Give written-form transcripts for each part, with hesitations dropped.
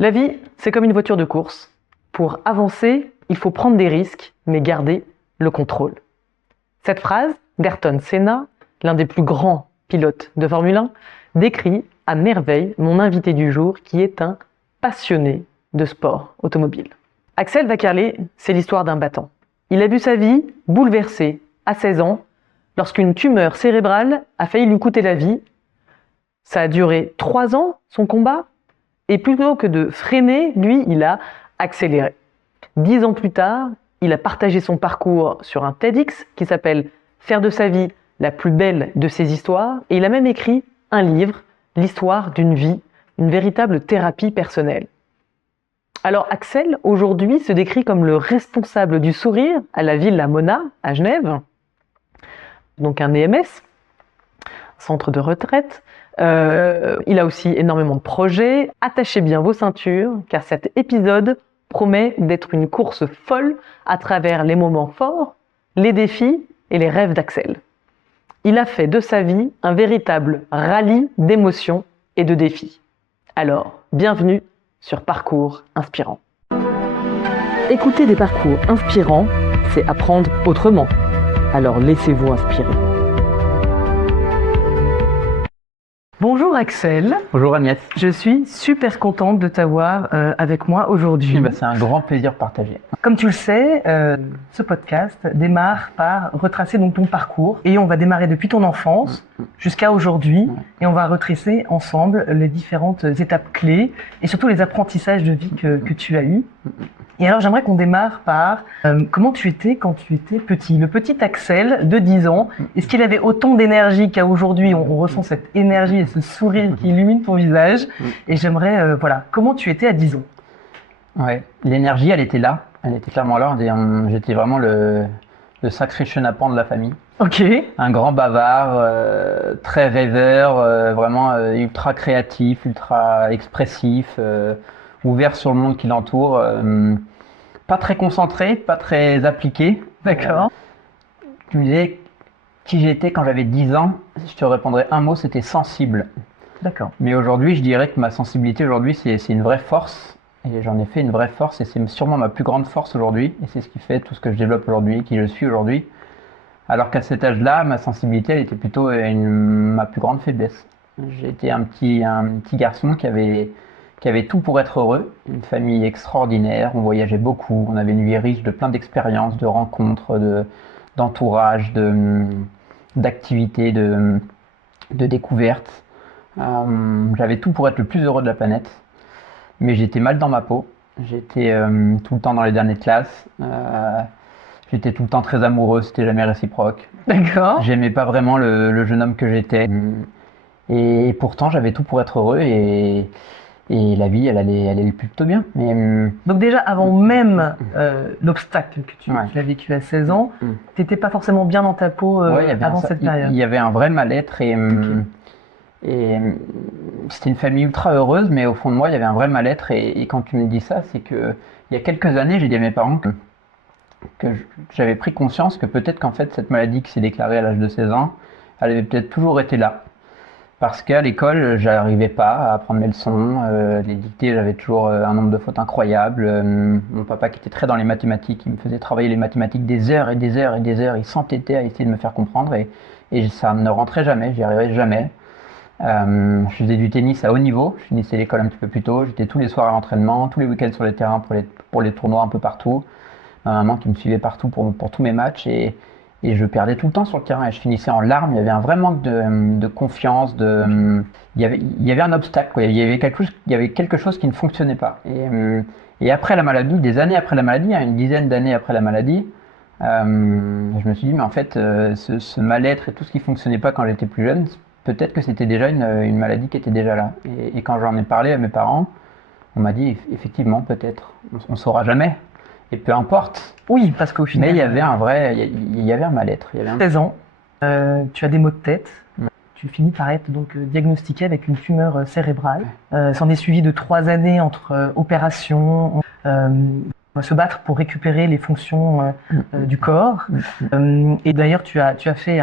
La vie, c'est comme une voiture de course. Pour avancer, il faut prendre des risques, mais garder le contrôle. Cette phrase d'Ayrton Senna, l'un des plus grands pilotes de Formule 1, décrit à merveille mon invité du jour qui est un passionné de sport automobile. Axel Wackerlé, c'est l'histoire d'un battant. Il a vu sa vie bouleversée à 16 ans lorsqu'une tumeur cérébrale a failli lui coûter la vie. Ça a duré 3 ans, son combat, et plutôt que de freiner, lui, il a accéléré. 10 ans plus tard, il a partagé son parcours sur un TEDx qui s'appelle « Faire de sa vie la plus belle de ses histoires » et il a même écrit un livre, l'histoire d'une vie, une véritable thérapie personnelle. Alors Axel, aujourd'hui, se décrit comme le responsable du sourire à la Villa Mona, à Genève, donc un EMS, centre de retraite. Il a aussi énormément de projets. Attachez bien vos ceintures, car cet épisode promet d'être une course folle à travers les moments forts, les défis et les rêves d'Axel. Il a fait de sa vie un véritable rallye d'émotions et de défis. Alors, bienvenue sur Parcours Inspirant. Écouter des parcours inspirants, c'est apprendre autrement. Alors laissez-vous inspirer. Bonjour Axel. Bonjour Agnès. Je suis super contente de t'avoir avec moi aujourd'hui. C'est un grand plaisir partagé. Comme tu le sais, ce podcast démarre par retracer donc ton parcours et on va démarrer depuis ton enfance jusqu'à aujourd'hui et on va retracer ensemble les différentes étapes clés et surtout les apprentissages de vie que tu as eus. Et alors j'aimerais qu'on démarre par comment tu étais quand tu étais petit. Le petit Axel de 10 ans, est-ce qu'il avait autant d'énergie qu'à aujourd'hui? On ressent cette énergie et ce sourire qui illumine ton visage. Et j'aimerais, comment tu étais à 10 ans? Ouais, l'énergie, elle était là. Elle était clairement là. J'étais vraiment le sacré chenapan de la famille. Ok. Un grand bavard, très rêveur, vraiment ultra créatif, ultra expressif, ouvert sur le monde qui l'entoure. Pas très concentré, pas très appliqué. D'accord. Tu me disais qui j'étais quand j'avais 10 ans. Je te répondrais un mot, c'était sensible. D'accord. Mais aujourd'hui, je dirais que ma sensibilité aujourd'hui, c'est une vraie force. Et j'en ai fait une vraie force et c'est sûrement ma plus grande force aujourd'hui. Et c'est ce qui fait tout ce que je développe aujourd'hui, qui je suis aujourd'hui. Alors qu'à cet âge-là, ma sensibilité, elle était plutôt ma plus grande faiblesse. J'étais un petit garçon qui avait tout pour être heureux, une famille extraordinaire, on voyageait beaucoup, on avait une vie riche de plein d'expériences, de rencontres, d'entourage, d'activités, de découvertes. J'avais tout pour être le plus heureux de la planète, mais j'étais mal dans ma peau. J'étais tout le temps dans les derniers de classe, j'étais tout le temps très amoureux, c'était jamais réciproque. D'accord. J'aimais pas vraiment le jeune homme que j'étais, et pourtant j'avais tout pour être heureux et la vie, elle allait plutôt bien. Donc déjà, avant même l'obstacle que tu as vécu à 16 ans, tu n'étais pas forcément bien dans ta peau avant cette période. Il y avait un vrai mal-être et c'était une famille ultra heureuse, mais au fond de moi, il y avait un vrai mal-être. Et quand tu me dis ça, c'est que il y a quelques années, j'ai dit à mes parents que j'avais pris conscience que peut-être qu'en fait, cette maladie qui s'est déclarée à l'âge de 16 ans, elle avait peut-être toujours été là. Parce qu'à l'école, j'arrivais pas à apprendre mes leçons, les dictées, j'avais toujours un nombre de fautes incroyable. Mon papa qui était très dans les mathématiques, il me faisait travailler les mathématiques des heures et des heures et des heures, il s'entêtait à essayer de me faire comprendre et ça ne rentrait jamais, j'y arrivais jamais. Je faisais du tennis à haut niveau, je finissais l'école un petit peu plus tôt, j'étais tous les soirs à l'entraînement, tous les week-ends sur les terrains pour les tournois un peu partout. Ma maman qui me suivait partout pour tous mes matchs et je perdais tout le temps sur le terrain et je finissais en larmes. Il y avait un vrai manque de confiance. Il y avait un obstacle, quoi. Il y avait quelque chose qui ne fonctionnait pas. Et après la maladie, des années après la maladie, une dizaine d'années après la maladie, je me suis dit, mais en fait, ce mal-être et tout ce qui ne fonctionnait pas quand j'étais plus jeune, peut-être que c'était déjà une maladie qui était déjà là. Et quand j'en ai parlé à mes parents, on m'a dit, effectivement, peut-être, on ne saura jamais. Et peu importe. Oui, parce qu'au final. Mais il y avait un mal-être. 16 ans, tu as des maux de tête. Tu finis par être donc diagnostiqué avec une tumeur cérébrale. S'en est suivi de 3 années entre opérations, se battre pour récupérer les fonctions du corps. Et d'ailleurs, tu as fait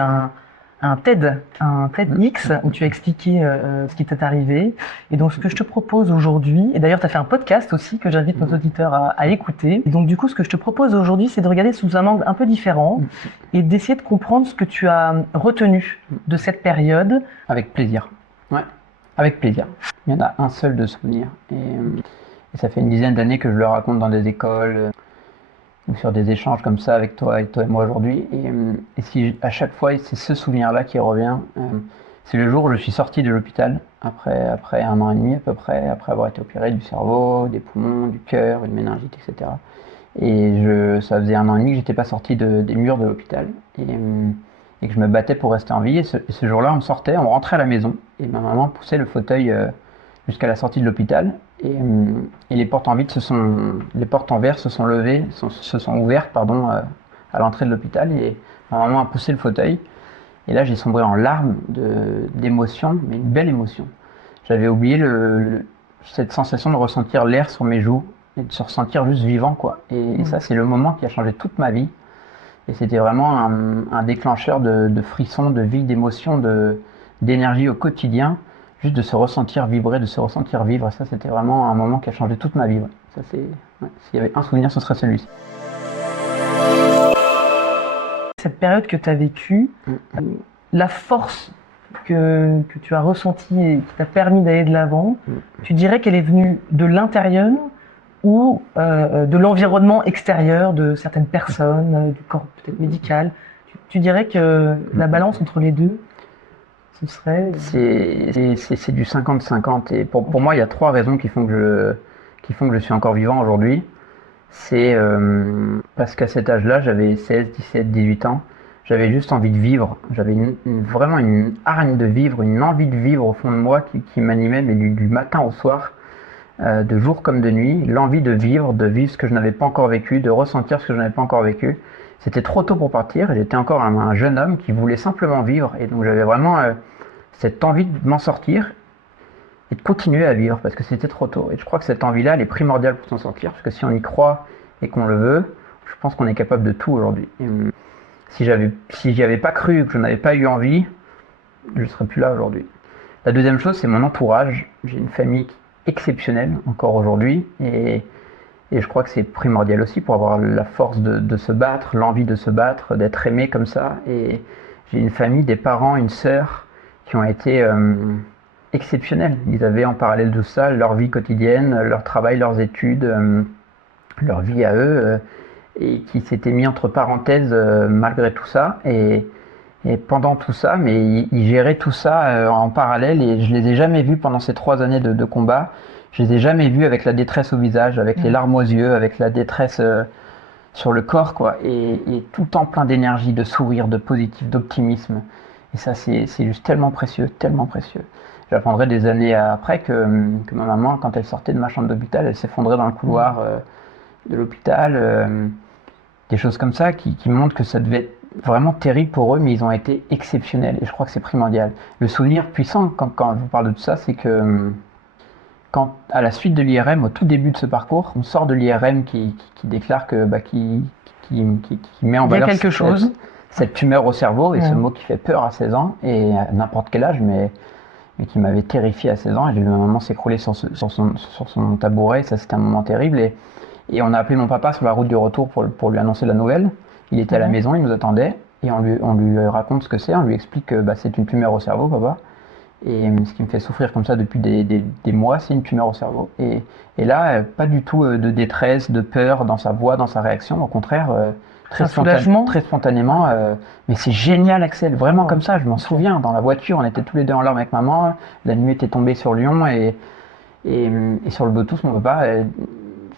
un TEDx où tu as expliqué ce qui t'est arrivé. Et donc, ce que je te propose aujourd'hui, et d'ailleurs, tu as fait un podcast aussi que j'invite nos auditeurs à écouter. Et donc, du coup, ce que je te propose aujourd'hui, c'est de regarder sous un angle un peu différent et d'essayer de comprendre ce que tu as retenu de cette période. Avec plaisir. Ouais, avec plaisir. Il y en a un seul de souvenir. Et ça fait une dizaine d'années que je le raconte dans des écoles ou sur des échanges comme ça avec toi et moi aujourd'hui. Et si à chaque fois, c'est ce souvenir-là qui revient. C'est le jour où je suis sorti de l'hôpital, après 1 an et demi à peu près, après avoir été opéré du cerveau, des poumons, du cœur, une méningite, etc. Et ça faisait 1 an et demi que j'étais pas sorti des murs de l'hôpital et que je me battais pour rester en vie. Et ce jour-là, on rentrait à la maison et ma maman poussait le fauteuil jusqu'à la sortie de l'hôpital. Et les portes en verre se sont levées, se sont ouvertes, à l'entrée de l'hôpital. Et ma maman a poussé le fauteuil. Et là, j'ai sombré en larmes d'émotion, mais une belle émotion. J'avais oublié cette sensation de ressentir l'air sur mes joues et de se ressentir juste vivant, quoi. Et ça, c'est le moment qui a changé toute ma vie. Et c'était vraiment un déclencheur de frissons, de vie, d'émotion, d'énergie au quotidien, juste de se ressentir vibrer, de se ressentir vivre. Ça, c'était vraiment un moment qui a changé toute ma vie. Ouais. Ça, s'il y avait un souvenir, ce serait celui-ci. Cette période que tu as vécue, la force que tu as ressentie et qui t'a permis d'aller de l'avant, tu dirais qu'elle est venue de l'intérieur ou de l'environnement extérieur, de certaines personnes, du corps peut-être médical. Tu dirais que la balance entre les deux, ce serait... C'est du 50-50. Et pour moi, il y a 3 raisons qui font que je suis encore vivant aujourd'hui. C'est parce qu'à cet âge-là, j'avais 16, 17, 18 ans. J'avais juste envie de vivre. J'avais vraiment une hargne de vivre, une envie de vivre au fond de moi qui m'animait, mais du matin au soir, de jour comme de nuit. L'envie de vivre ce que je n'avais pas encore vécu, de ressentir ce que je n'avais pas encore vécu. C'était trop tôt pour partir. J'étais encore un jeune homme qui voulait simplement vivre. Et donc j'avais vraiment cette envie de m'en sortir et de continuer à vivre parce que c'était trop tôt. Et je crois que cette envie-là, elle est primordiale pour s'en sortir parce que si on y croit et qu'on le veut, je pense qu'on est capable de tout aujourd'hui. Si j'y avais pas cru, que je n'avais pas eu envie, je ne serais plus là aujourd'hui. La deuxième chose, c'est mon entourage. J'ai une famille exceptionnelle encore aujourd'hui et je crois que c'est primordial aussi pour avoir la force de se battre, l'envie de se battre, d'être aimé comme ça. Et j'ai une famille, des parents, une sœur qui ont été exceptionnels. Ils avaient en parallèle de ça leur vie quotidienne, leur travail, leurs études, leur vie à eux, et qui s'étaient mis entre parenthèses malgré tout ça. Et pendant tout ça, mais ils géraient tout ça en parallèle et je les ai jamais vus pendant ces 3 années de combat. Je les ai jamais vus avec la détresse au visage, avec les larmes aux yeux, avec la détresse sur le corps, quoi. Et tout le temps plein d'énergie, de sourire, de positif, d'optimisme. Et ça, c'est juste tellement précieux, tellement précieux. J'apprendrai des années après que ma maman, quand elle sortait de ma chambre d'hôpital, elle s'effondrait dans le couloir de l'hôpital. Des choses comme ça qui montrent que ça devait être vraiment terrible pour eux, mais ils ont été exceptionnels. Et je crois que c'est primordial. Le souvenir puissant, quand je vous parle de tout ça, c'est que quand, à la suite de l'IRM, au tout début de ce parcours, on sort de l'IRM qui déclare qui met en valeur quelque chose. Cette tumeur au cerveau, et ce mot qui fait peur à 16 ans, et à n'importe quel âge, mais qui m'avait terrifié à 16 ans. Et j'ai vu ma maman s'écrouler sur son tabouret, ça c'était un moment terrible. Et on a appelé mon papa sur la route du retour pour lui annoncer la nouvelle. Il était à la maison, il nous attendait, et on lui raconte ce que c'est, on lui explique que c'est une tumeur au cerveau, papa. Et ce qui me fait souffrir comme ça depuis des mois, c'est une tumeur au cerveau. Et là, pas du tout de détresse, de peur dans sa voix, dans sa réaction, au contraire, très spontanément. Mais c'est génial, Axel, vraiment comme ça, je m'en souviens. Dans la voiture, on était tous les deux en larmes avec maman, la nuit était tombée sur Lyon, et sur le Bluetooth, mon papa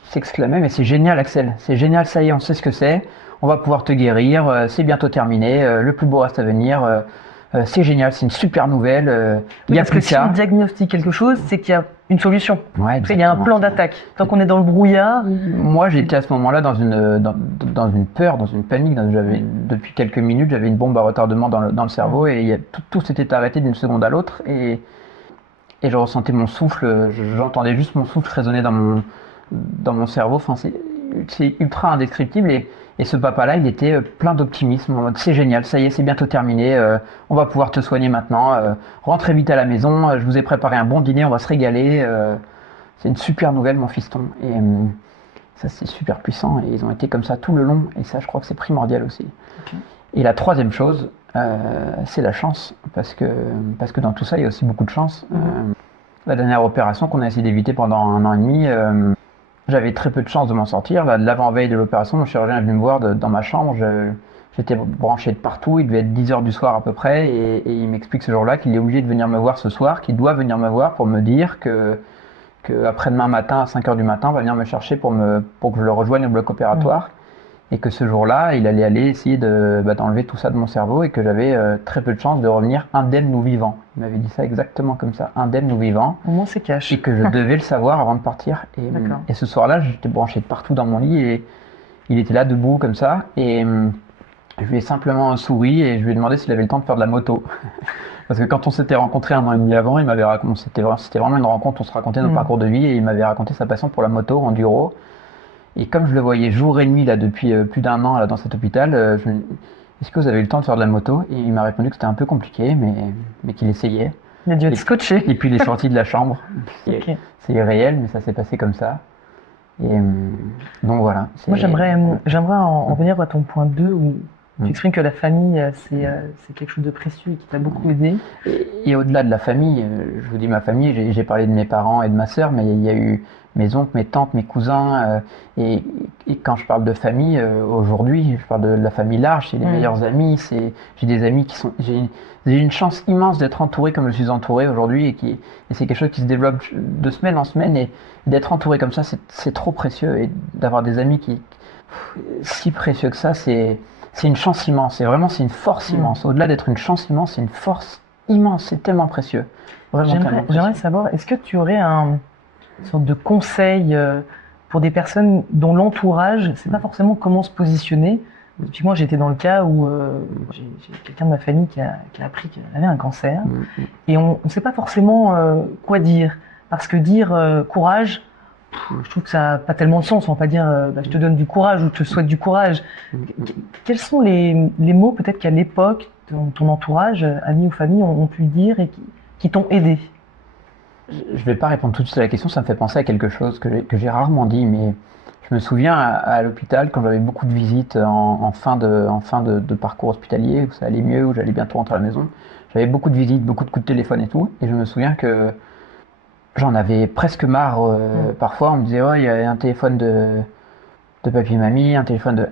s'exclamait, mais c'est génial, Axel, c'est génial, ça y est, on sait ce que c'est, on va pouvoir te guérir, c'est bientôt terminé, le plus beau reste à venir, c'est génial, c'est une super nouvelle, il y a plus que si on diagnostique quelque chose, c'est qu'il y a une solution. Ouais, il y a un plan d'attaque. Tant qu'on est dans le brouillard. Moi, j'étais à ce moment-là dans une peur, dans une panique. Depuis quelques minutes, j'avais une bombe à retardement dans le cerveau et tout s'était arrêté d'une seconde à l'autre et je ressentais mon souffle, j'entendais juste mon souffle résonner dans mon cerveau. Enfin, c'est ultra indescriptible et Et ce papa-là, il était plein d'optimisme, en mode c'est génial, ça y est, c'est bientôt terminé, on va pouvoir te soigner maintenant, rentrez vite à la maison, je vous ai préparé un bon dîner, on va se régaler, c'est une super nouvelle mon fiston. Et ça c'est super puissant, et ils ont été comme ça tout le long, et ça je crois que c'est primordial aussi. Ok. Et la troisième chose, c'est la chance, parce que dans tout ça, il y a aussi beaucoup de chance. La dernière opération qu'on a essayé d'éviter pendant 1 an et demi, j'avais très peu de chance de m'en sortir. L'avant-veille de l'opération, mon chirurgien est venu me voir dans ma chambre. J'étais branché de partout. Il devait être 10h du soir à peu près. Et il m'explique ce jour-là qu'il est obligé de venir me voir ce soir, qu'il doit venir me voir pour me dire que après-demain matin, à 5h du matin, on va venir me chercher pour que je le rejoigne au bloc opératoire. Et que ce jour-là, il allait aller essayer d'enlever tout ça de mon cerveau et que j'avais très peu de chance de revenir indemne ou vivant. Il m'avait dit ça exactement comme ça, indemne ou vivant. Au moins, c'est cash. Et que je devais le savoir avant de partir. D'accord. Et ce soir-là, j'étais branché de partout dans mon lit et il était là debout comme ça. Et je lui ai simplement souri et je lui ai demandé s'il avait le temps de faire de la moto. Parce que quand on s'était rencontrés 1 an et demi avant, il m'avait raconté, c'était vraiment une rencontre, on se racontait nos parcours de vie et il m'avait raconté sa passion pour la moto, enduro. Et comme je le voyais jour et nuit là depuis plus d'1 an là, dans cet hôpital, est-ce que vous avez eu le temps de faire de la moto? Et il m'a répondu que c'était un peu compliqué, mais qu'il essayait. Il a dû être scotché. Et puis il est sorti de la chambre. Ok. C'est irréel, mais ça s'est passé comme ça. Et donc voilà. Moi, j'aimerais en venir à ton point 2 où tu exprimes que la famille, c'est quelque chose de précieux et qui t'a beaucoup aidé. Et au-delà de la famille, je vous dis ma famille, j'ai parlé de mes parents et de ma sœur, mais il y a eu mes oncles, mes tantes, mes cousins. Et quand je parle de famille, aujourd'hui, je parle de la famille large, c'est les meilleurs amis. J'ai des amis qui sont... J'ai une chance immense d'être entouré comme je suis entouré aujourd'hui et c'est quelque chose qui se développe de semaine en semaine et d'être entouré comme ça, c'est trop précieux et d'avoir des amis si précieux que ça, c'est une chance immense. C'est une force immense. Au-delà d'être une chance immense, c'est une force immense. C'est tellement précieux. J'aimerais savoir, est-ce que tu aurais une sorte de conseil pour des personnes dont l'entourage ne sait pas forcément comment se positionner? Typiquement, j'étais dans le cas où j'ai quelqu'un de ma famille qui a appris qu'elle avait un cancer et on ne sait pas forcément quoi dire. Parce que dire courage, je trouve que ça n'a pas tellement de sens. On ne va pas dire je te donne du courage ou je te souhaite du courage. Quels sont les mots peut-être qu'à l'époque, ton entourage, amis ou famille, ont pu dire et qui t'ont aidé? Je ne vais pas répondre tout de suite à la question, ça me fait penser à quelque chose que j'ai rarement dit, mais je me souviens à l'hôpital, quand j'avais beaucoup de visites en fin de parcours hospitalier, où ça allait mieux, où j'allais bientôt rentrer à la maison, j'avais beaucoup de visites, beaucoup de coups de téléphone et tout, et je me souviens que j'en avais presque marre. Parfois, on me disait, il y a un téléphone de papy et mamie, un téléphone de...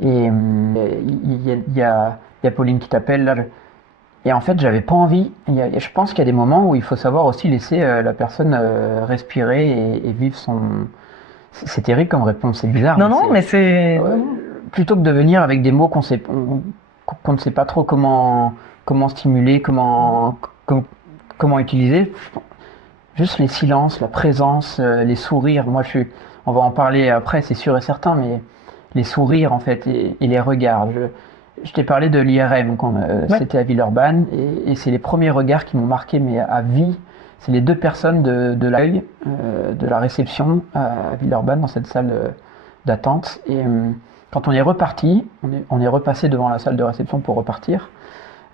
Et il y a Pauline qui t'appelle, là. Et en fait, j'avais pas envie. Je pense qu'il y a des moments où il faut savoir aussi laisser la personne respirer et vivre son... C'est terrible comme réponse, c'est bizarre. Non, mais c'est... Plutôt que de venir avec des mots qu'on ne sait pas trop comment stimuler, comment utiliser, juste les silences, la présence, les sourires. On va en parler après, c'est sûr et certain, mais les sourires en fait et les regards. Je t'ai parlé de l'IRM, c'était à Villeurbanne, et c'est les premiers regards qui m'ont marqué, mais à vie. C'est les 2 personnes de l'accueil, de la réception à Villeurbanne, dans cette salle d'attente. Et quand on est reparti, on est repassé devant la salle de réception pour repartir.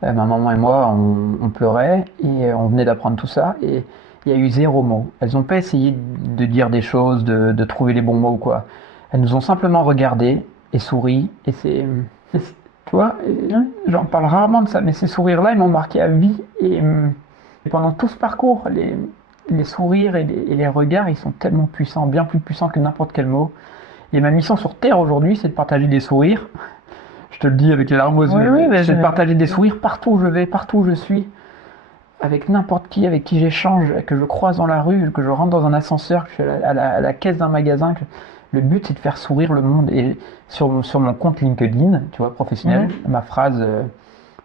Ma maman et moi, on pleurait et on venait d'apprendre tout ça. Et il y a eu 0 mot. Elles n'ont pas essayé de dire des choses, de trouver les bons mots ou quoi. Elles nous ont simplement regardé et souri. Et tu vois, j'en parle rarement de ça, mais ces sourires-là, ils m'ont marqué à vie. Et pendant tout ce parcours, les sourires et les regards, ils sont tellement puissants, bien plus puissants que n'importe quel mot. Et ma mission sur Terre aujourd'hui, c'est de partager des sourires. Je te le dis avec les larmes aux yeux. C'est de partager des sourires partout où je vais, partout où je suis. Avec n'importe qui, avec qui j'échange, que je croise dans la rue, que je rentre dans un ascenseur, que je suis à la caisse d'un magasin. Le but, c'est de faire sourire le monde. Et sur mon compte LinkedIn, tu vois, professionnel, ma phrase,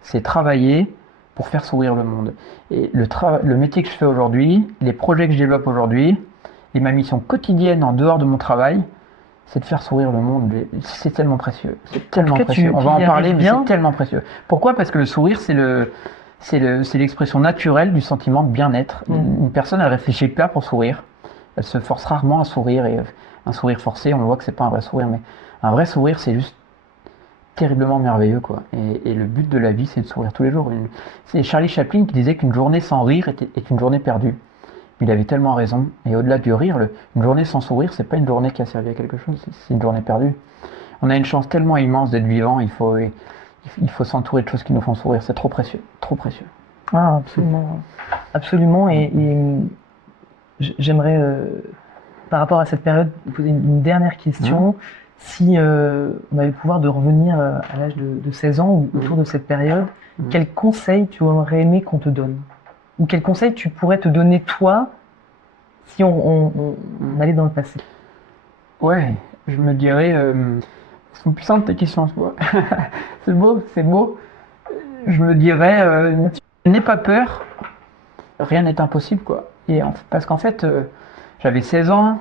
c'est travailler pour faire sourire le monde. Et le métier que je fais aujourd'hui, les projets que je développe aujourd'hui, et ma mission quotidienne en dehors de mon travail, c'est de faire sourire le monde. C'est tellement précieux. C'est tellement précieux. On va en parler, mais c'est tellement précieux. Pourquoi? Parce que le sourire, c'est l'expression naturelle du sentiment de bien-être. Une personne, elle réfléchit pas pour sourire. Elle se force rarement à sourire. Et un sourire forcé, on voit que c'est pas un vrai sourire. Mais un vrai sourire, c'est juste terriblement merveilleux, quoi. Et le but de la vie, c'est de sourire tous les jours. C'est Charlie Chaplin qui disait qu'une journée sans rire est une journée perdue. Il avait tellement raison. Et au-delà du rire, une journée sans sourire, c'est pas une journée qui a servi à quelque chose, c'est une journée perdue. On a une chance tellement immense d'être vivant, il faut s'entourer de choses qui nous font sourire. C'est trop précieux, trop précieux. Ah, absolument. Absolument. Et j'aimerais, par rapport à cette période, vous poser une dernière question. Si on avait le pouvoir de revenir à l'âge de 16 ans ou autour de cette période, quel conseil tu aurais aimé qu'on te donne? Ou quel conseil tu pourrais te donner toi si on allait dans le passé? Ouais, je me dirais... elles sont puissantes tes questions, tu vois. C'est beau, c'est beau. Je me dirais, n'aie pas peur, rien n'est impossible, quoi. Parce qu'en fait, j'avais 16 ans,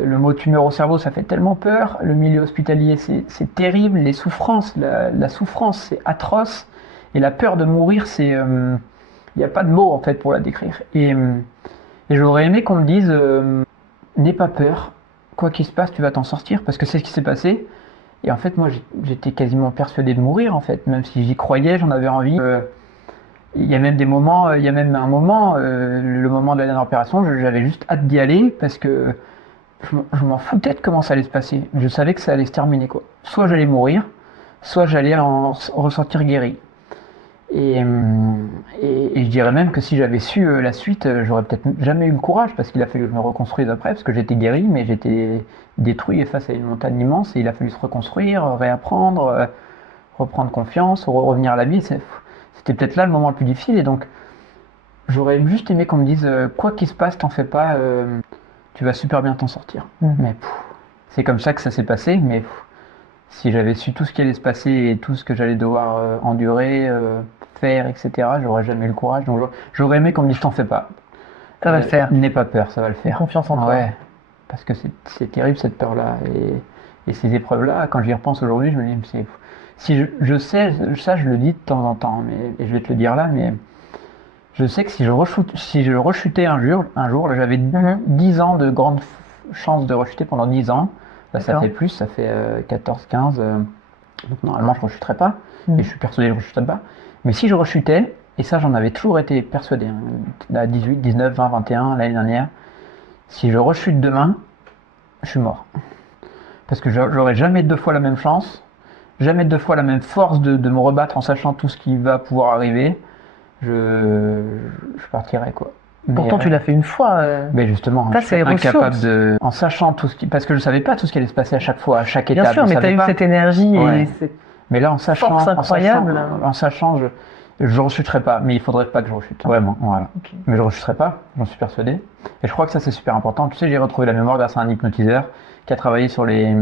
le mot tumeur au cerveau, ça fait tellement peur, le milieu hospitalier, c'est terrible, les souffrances, la souffrance, c'est atroce, et la peur de mourir, il n'y a pas de mots, en fait, pour la décrire. Et j'aurais aimé qu'on me dise, n'aie pas peur, quoi qu'il se passe, tu vas t'en sortir, parce que c'est ce qui s'est passé. Et en fait, moi, j'étais quasiment persuadé de mourir, en fait, même si j'y croyais, j'en avais envie. Il y a même un moment, le moment de la dernière opération, j'avais juste hâte d'y aller parce que je m'en foutais de comment ça allait se passer. Je savais que ça allait se terminer, quoi. Soit j'allais mourir, soit j'allais en ressortir guéri. Et je dirais même que si j'avais su la suite, j'aurais peut-être jamais eu le courage parce qu'il a fallu que je me reconstruise après parce que j'étais guéri, mais j'étais détruit et face à une montagne immense et il a fallu se reconstruire, réapprendre, reprendre confiance, revenir à la vie. C'était peut-être là le moment le plus difficile et donc j'aurais juste aimé qu'on me dise quoi qu'il se passe, t'en fais pas, tu vas super bien t'en sortir. Mais c'est comme ça que ça s'est passé, mais si j'avais su tout ce qui allait se passer et tout ce que j'allais devoir endurer, faire, etc., j'aurais jamais eu le courage. Donc j'aurais aimé qu'on me dise t'en fais pas. Ça va le faire. N'aie pas peur, ça va le faire. Confiance en toi. Ouais, parce que c'est terrible cette peur-là et ces épreuves-là. Quand j'y repense aujourd'hui, je me dis si je sais, ça je le dis de temps en temps, et je vais te le dire là, mais je sais que si je rechutais un jour, là, j'avais 10 ans de grandes chances de rechuter pendant 10 ans. Là, ça fait plus, ça fait 14, 15. Donc normalement, je ne rechuterais pas. Et je suis persuadé que je ne rechuterais pas. Mais si je rechutais, et ça, j'en avais toujours été persuadé, à 18, 19, 20, 21, l'année dernière, si je rechute demain, je suis mort. Parce que j'aurai jamais 2 fois la même chance, jamais 2 fois la même force de me rebattre en sachant tout ce qui va pouvoir arriver. Je partirai, quoi. Pourtant, tu l'as fait une fois. Mais justement, ça, je suis incapable de... En sachant tout ce qui... Parce que je ne savais pas tout ce qui allait se passer à chaque fois, à chaque étape. Bien sûr, mais tu as eu cette énergie et cette mais là, en sachant, force incroyable. En sachant, je ne rechuterai pas. Mais il ne faudrait pas que je rechute. Vraiment, voilà. Okay. Mais je ne rechuterai pas, j'en suis persuadé. Et je crois que ça, c'est super important. Tu sais, j'ai retrouvé la mémoire grâce à un hypnotiseur qui a travaillé sur les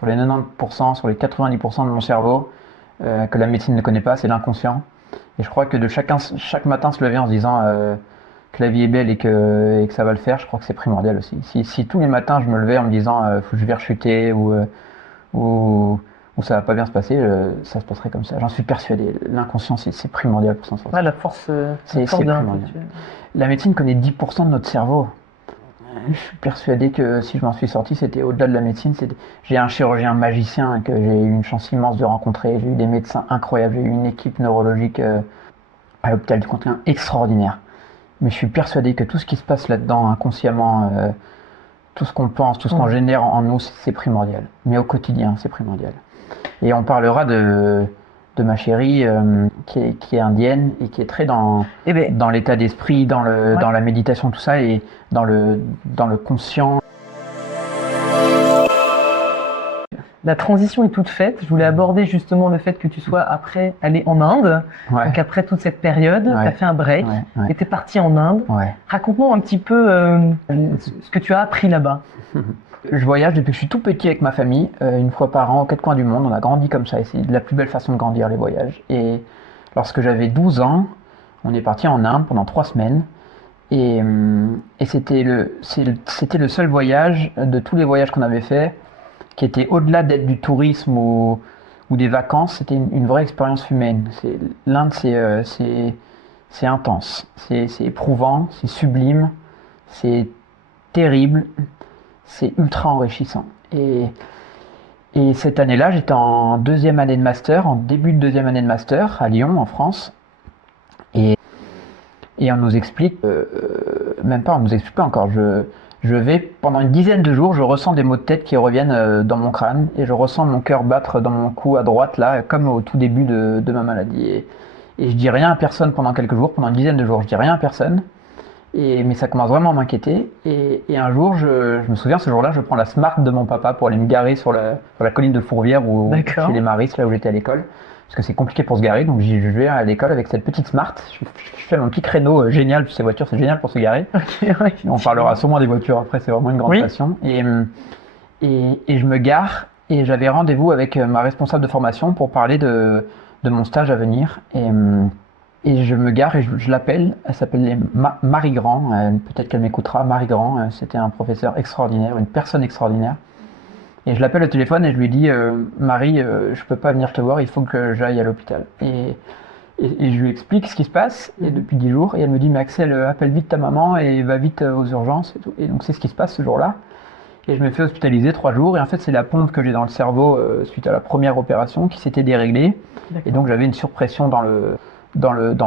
90%, sur les 90% de mon cerveau que la médecine ne connaît pas, c'est l'inconscient. Et je crois que de chaque matin se lever en se disant que la vie est belle et que ça va le faire, je crois que c'est primordial aussi. Si tous les matins je me levais en me disant faut que je vais rechuter ou ça va pas bien se passer, ça se passerait comme ça. J'en suis persuadé. L'inconscient, c'est primordial pour s'en sortir. Ouais, la force c'est primordial. La médecine connaît 10% de notre cerveau. Je suis persuadé que si je m'en suis sorti, c'était au-delà de la médecine. J'ai un chirurgien magicien que j'ai eu une chance immense de rencontrer. J'ai eu des médecins incroyables. J'ai eu une équipe neurologique à l'hôpital du Continent extraordinaire. Mais je suis persuadé que tout ce qui se passe là-dedans, inconsciemment, tout ce qu'on pense, tout ce qu'on génère en nous, c'est primordial. Mais au quotidien, c'est primordial. Et on parlera de ma chérie qui est indienne et qui est très dans l'état d'esprit, dans la méditation, tout ça, et dans le conscient. La transition est toute faite. Je voulais aborder justement le fait que tu sois après allé en Inde. Ouais. Donc après toute cette période, tu as fait un break et tu es parti en Inde. Ouais. Raconte-nous un petit peu ce que tu as appris là-bas. Je voyage depuis que je suis tout petit avec ma famille, une fois par an aux 4 coins du monde. On a grandi comme ça et c'est la plus belle façon de grandir, les voyages. Et lorsque j'avais 12 ans, on est parti en Inde pendant 3 semaines. Et c'était le seul voyage de tous les voyages qu'on avait fait qui était au-delà d'être du tourisme ou des vacances. C'était une vraie expérience humaine. L'Inde, c'est intense, c'est éprouvant, c'est sublime, c'est terrible. C'est ultra enrichissant. Et Et cette année-là, j'étais en deuxième année de master, en début de deuxième année de master, à Lyon, en France. Et, et on nous explique, même pas, on nous explique pas encore. Je vais, pendant une dizaine de jours, je ressens des maux de tête qui reviennent dans mon crâne. Et je ressens mon cœur battre dans mon cou à droite, là, comme au tout début de ma maladie. Et je dis rien à personne pendant quelques jours, pendant une dizaine de jours, je dis rien à personne. Mais ça commence vraiment à m'inquiéter. Et un jour, je me souviens, ce jour-là, je prends la Smart de mon papa pour aller me garer sur la colline de Fourvière, chez les Maristes, là où j'étais à l'école. Parce que c'est compliqué pour se garer, donc je vais à l'école avec cette petite Smart. Je fais mon petit créneau génial, ces voitures, c'est génial pour se garer. Ok, ouais. On parlera sûrement des voitures après, c'est vraiment une grande passion. Et je me gare, et j'avais rendez-vous avec ma responsable de formation pour parler de mon stage à venir. Et je me gare et je l'appelle, elle s'appelait Marie Grand, peut-être qu'elle m'écoutera. Marie Grand, c'était un professeur extraordinaire, une personne extraordinaire. Et je l'appelle au téléphone et je lui dis Marie, je peux pas venir te voir, il faut que j'aille à l'hôpital. Et je lui explique ce qui se passe et depuis 10 jours. Et elle me dit mais Axel, appelle vite ta maman et va vite aux urgences. Et tout. Et donc c'est ce qui se passe ce jour-là. Et je me fais hospitaliser 3 jours. Et en fait, c'est la pompe que j'ai dans le cerveau suite à la première opération qui s'était déréglée. Et donc j'avais une surpression dans le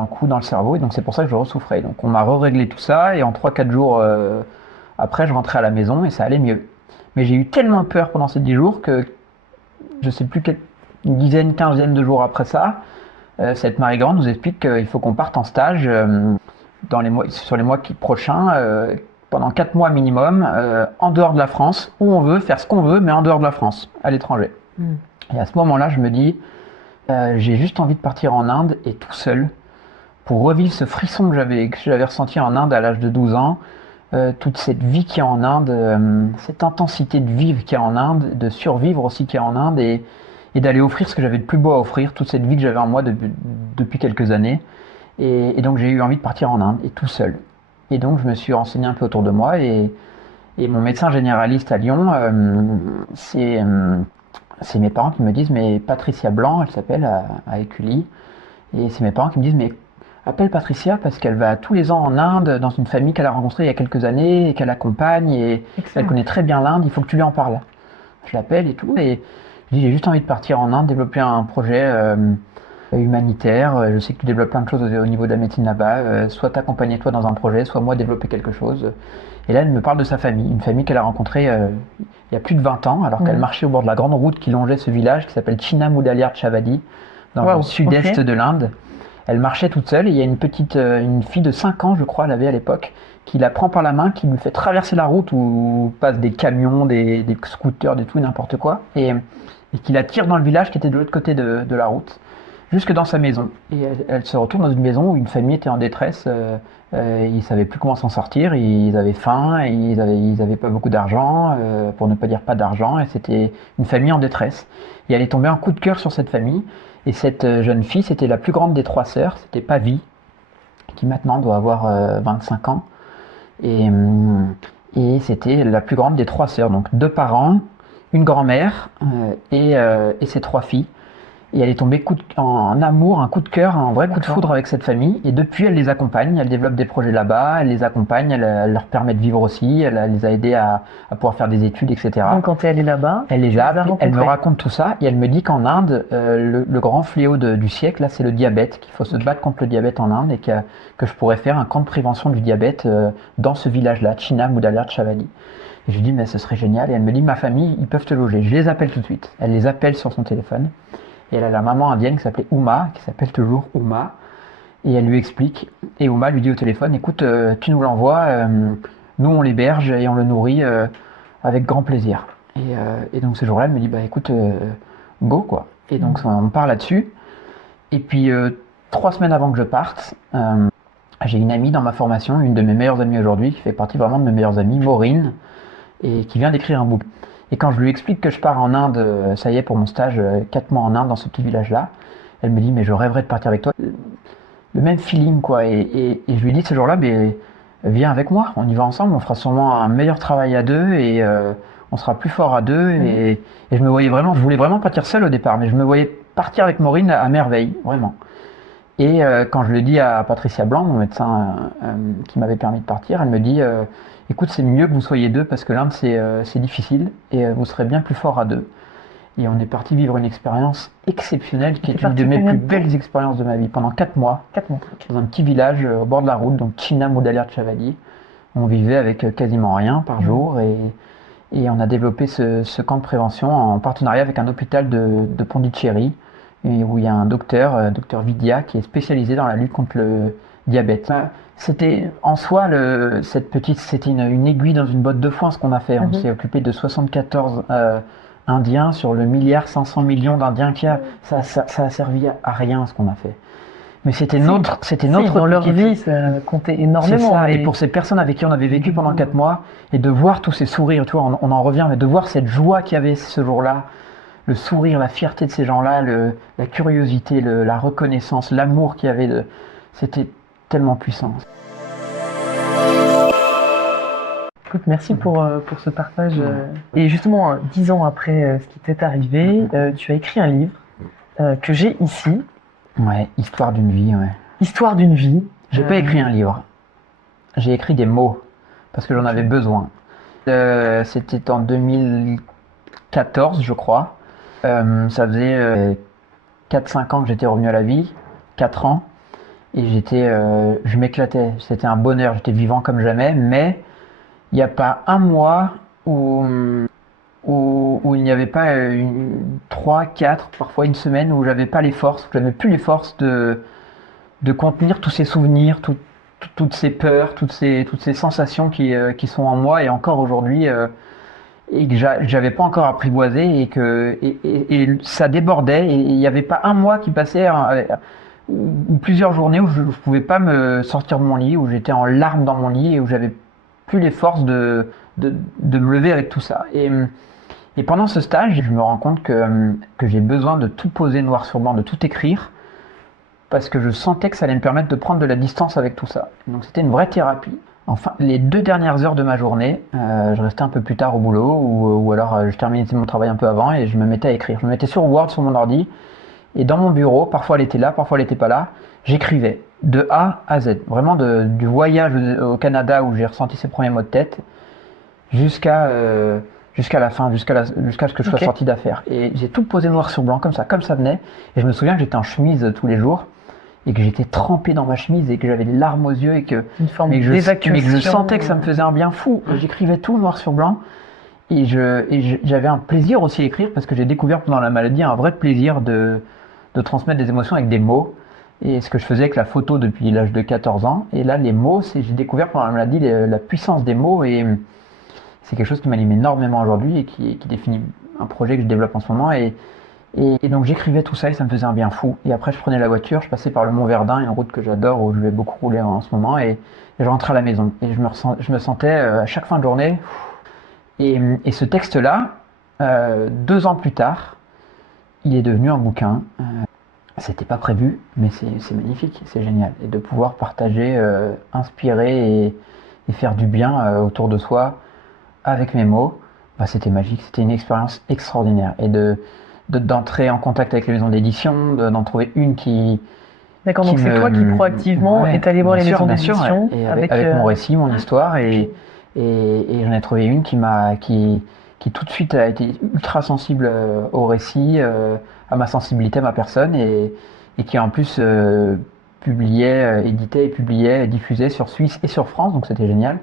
cou, dans le cerveau, et donc c'est pour ça que je ressouffrais. Donc on m'a réglé tout ça, et en 3-4 jours après, je rentrais à la maison, et ça allait mieux. Mais j'ai eu tellement peur pendant ces 10 jours que, je sais plus, une dizaine, quinzaine de jours après ça, cette Marie Grande nous explique qu'il faut qu'on parte en stage sur les mois prochains, pendant 4 mois minimum, en dehors de la France, où on veut, faire ce qu'on veut, mais en dehors de la France, à l'étranger. Et à ce moment-là, je me dis, j'ai juste envie de partir en Inde et tout seul pour revivre ce frisson que j'avais ressenti en Inde à l'âge de 12 ans, toute cette vie qu'il y a en Inde, cette intensité de vivre qu'il y a en Inde, de survivre aussi qu'il y a en Inde et d'aller offrir ce que j'avais de plus beau à offrir, toute cette vie que j'avais en moi depuis quelques années. Et donc j'ai eu envie de partir en Inde et tout seul. Et donc je me suis renseigné un peu autour de moi et mon médecin généraliste à Lyon, c'est mes parents qui me disent, mais Patricia Blanc, elle s'appelle à Écully, et c'est mes parents qui me disent, mais appelle Patricia parce qu'elle va tous les ans en Inde, dans une famille qu'elle a rencontrée il y a quelques années et qu'elle accompagne, et elle connaît très bien l'Inde, il faut que tu lui en parles. Je l'appelle et tout, et je dis, j'ai juste envie de partir en Inde, développer un projet humanitaire, je sais que tu développes plein de choses au niveau de la médecine là-bas, soit t'accompagner toi dans un projet, soit moi développer quelque chose. Et là, elle me parle de sa famille, une famille qu'elle a rencontrée il y a plus de 20 ans, alors qu'elle marchait au bord de la grande route qui longeait ce village qui s'appelle Chinamudaliar Chavadi, dans le sud-est de l'Inde. Elle marchait toute seule et il y a une fille de 5 ans, je crois, elle avait à l'époque, qui la prend par la main, qui lui fait traverser la route où passent des camions, des scooters, des tout, n'importe quoi, et qui la tire dans le village qui était de l'autre côté de la route, jusque dans sa maison. Et elle se retrouve dans une maison où une famille était en détresse. Ils ne savaient plus comment s'en sortir, ils avaient faim, et ils avaient pas beaucoup d'argent, pour ne pas dire pas d'argent, et c'était une famille en détresse. Et elle est tombée en coup de cœur sur cette famille, et cette jeune fille, c'était la plus grande des 3 sœurs, c'était Pavi, qui maintenant doit avoir 25 ans, et c'était la plus grande des 3 sœurs, donc 2 parents, une grand-mère, et ses 3 filles. Et elle est tombée en amour, un coup de cœur, un vrai coup de foudre avec cette famille. Et depuis, elle les accompagne, elle développe des projets là-bas, elle les accompagne, elle leur permet de vivre aussi, elle les a aidés à pouvoir faire des études, etc. Donc quand elle est là-bas, elle me raconte tout ça et elle me dit qu'en Inde, le grand fléau du siècle, là, c'est le diabète, qu'il faut se battre contre le diabète en Inde et que je pourrais faire un camp de prévention du diabète dans ce village-là, Chinamudaliar Chavadi. Et je lui dis, mais ce serait génial. Et elle me dit, ma famille, ils peuvent te loger. Je les appelle tout de suite. Elle les appelle sur son téléphone. Et elle a la maman indienne qui s'appelait Uma, qui s'appelle toujours Uma, et elle lui explique, et Uma lui dit au téléphone, écoute, tu nous l'envoies, nous on l'héberge et on le nourrit avec grand plaisir. Et donc ce jour-là, elle me dit, bah écoute, go quoi. Et donc on part là-dessus, et puis 3 semaines avant que je parte, j'ai une amie dans ma formation, une de mes meilleures amies aujourd'hui, qui fait partie vraiment de mes meilleures amies, Maureen, et qui vient d'écrire un bouquin. Et quand je lui explique que je pars en Inde, ça y est, pour mon stage, 4 mois en Inde, dans ce petit village-là, elle me dit, mais je rêverais de partir avec toi. Le même feeling, quoi. Et je lui dis ce jour-là, mais viens avec moi, on y va ensemble, on fera sûrement un meilleur travail à 2 et on sera plus fort à 2. Et je voulais vraiment partir seul au départ, mais je me voyais partir avec Maureen à merveille, vraiment. Et quand je le dis à Patricia Blanc, mon médecin qui m'avait permis de partir, elle me dit, écoute, c'est mieux que vous soyez 2 parce que l'Inde c'est difficile et vous serez bien plus fort à 2. Et on est parti vivre une expérience exceptionnelle qui T'es est une parti de mes combien plus de temps? belles expériences de ma vie. Pendant 4 mois, 4 mois. Ok. dans un petit village au bord de la route, donc China Moudaliar de Chavali. On vivait avec quasiment rien par jour et on a développé ce camp de prévention en partenariat avec un hôpital de Pondichéry et où il y a un docteur, docteur Vidya, qui est spécialisé dans la lutte contre le diabète. C'était en soi, c'était une aiguille dans une botte de foin ce qu'on a fait. On s'est occupé de 74 Indiens sur le 1,5 milliard d'Indiens qu'il y a. Ça a servi à rien ce qu'on a fait. Mais c'était notre dans leur petite- vie, ça comptait C'est énormément. ça. Et mais- pour ces personnes avec qui on avait vécu pendant 4 mois, et de voir tous ces sourires, tu vois, on en revient, mais de voir cette joie qu'il y avait ce jour-là, le sourire, la fierté de ces gens-là, la curiosité, la reconnaissance, l'amour qu'il y avait, c'était tellement puissant. Écoute, merci pour ce partage. Et justement, 10 ans après ce qui t'est arrivé, tu as écrit un livre que j'ai ici, Ouais, histoire d'une vie, ouais. Histoire d'une vie. J'ai pas écrit un livre. J'ai écrit des mots, parce que j'en avais besoin. C'était en 2014, je crois. Ça faisait 4-5 ans que j'étais revenu à la vie, 4 ans, et je m'éclatais. C'était un bonheur, j'étais vivant comme jamais, mais il n'y a pas un mois où il n'y avait pas 3, 4, parfois une semaine où j'avais pas les forces, où j'avais plus les forces de contenir tous ces souvenirs, toutes ces peurs, toutes ces sensations qui sont en moi et encore aujourd'hui et que j'avais pas encore apprivoisé et ça débordait et il n'y avait pas un mois qui passait ou plusieurs journées où je pouvais pas me sortir de mon lit, où j'étais en larmes dans mon lit et où j'avais plus les forces de me lever avec tout ça. Et pendant ce stage, je me rends compte que j'ai besoin de tout poser noir sur blanc, de tout écrire, parce que je sentais que ça allait me permettre de prendre de la distance avec tout ça. Donc c'était une vraie thérapie. Enfin, les 2 dernières heures de ma journée, je restais un peu plus tard au boulot, ou alors je terminais mon travail un peu avant et je me mettais à écrire. Je me mettais sur Word sur mon ordi, et dans mon bureau, parfois elle était là, parfois elle n'était pas là, j'écrivais de A à Z. Vraiment du voyage au Canada où j'ai ressenti ces premiers maux de tête, jusqu'à la fin, jusqu'à ce que je sois sorti d'affaires. Et j'ai tout posé noir sur blanc, comme ça venait. Et je me souviens que j'étais en chemise tous les jours, et que j'étais trempé dans ma chemise, et que j'avais des larmes aux yeux, et que, Une forme mais que d'évacuation. je sentais que ça me faisait un bien fou. J'écrivais tout noir sur blanc, et j'avais un plaisir aussi à écrire, parce que j'ai découvert pendant la maladie un vrai plaisir de transmettre des émotions avec des mots. Et ce que je faisais avec la photo depuis l'âge de 14 ans. Et là, les mots, j'ai découvert pendant la maladie la puissance des mots, et c'est quelque chose qui m'anime énormément aujourd'hui et qui définit un projet que je développe en ce moment. Et donc j'écrivais tout ça et ça me faisait un bien fou. Et après je prenais la voiture, je passais par le Mont Verdun, une route que j'adore, où je vais beaucoup rouler en ce moment, et je rentrais à la maison. Et je me sentais à chaque fin de journée. Et ce texte-là, 2 ans plus tard, il est devenu un bouquin. C'était pas prévu, mais c'est magnifique, c'est génial. Et de pouvoir partager, inspirer et faire du bien autour de soi avec mes mots, c'était magique, c'était une expérience extraordinaire. Et d'entrer en contact avec les maisons d'édition, d'en trouver une qui... D'accord, donc c'est toi qui proactivement est allé voir les maisons bien sûr, d'édition et avec mon récit, mon histoire, et j'en ai trouvé une qui tout de suite a été ultra sensible au récit, à ma sensibilité, à ma personne, et qui en plus éditait et publiait, diffusait sur Suisse et sur France, donc c'était génial.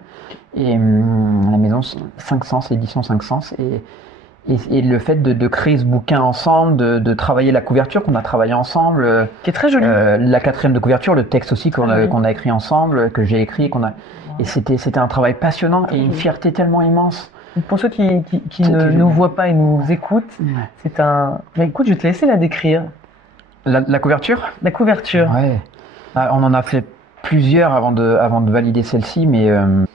Et la maison 5 Sens, édition 5 Sens, et le fait de créer ce bouquin ensemble, de travailler la couverture qu'on a travaillé ensemble, qui est très jolie. la 4e de couverture, le texte aussi qu'on a écrit ensemble, que j'ai écrit, et c'était un travail passionnant et une fierté tellement immense. Pour ceux qui ne nous voient pas et nous écoutent, c'est un... Bah, écoute, je vais te laisser la décrire. La couverture ? La couverture. Ouais. On en a fait plusieurs avant de valider celle-ci, mais je ne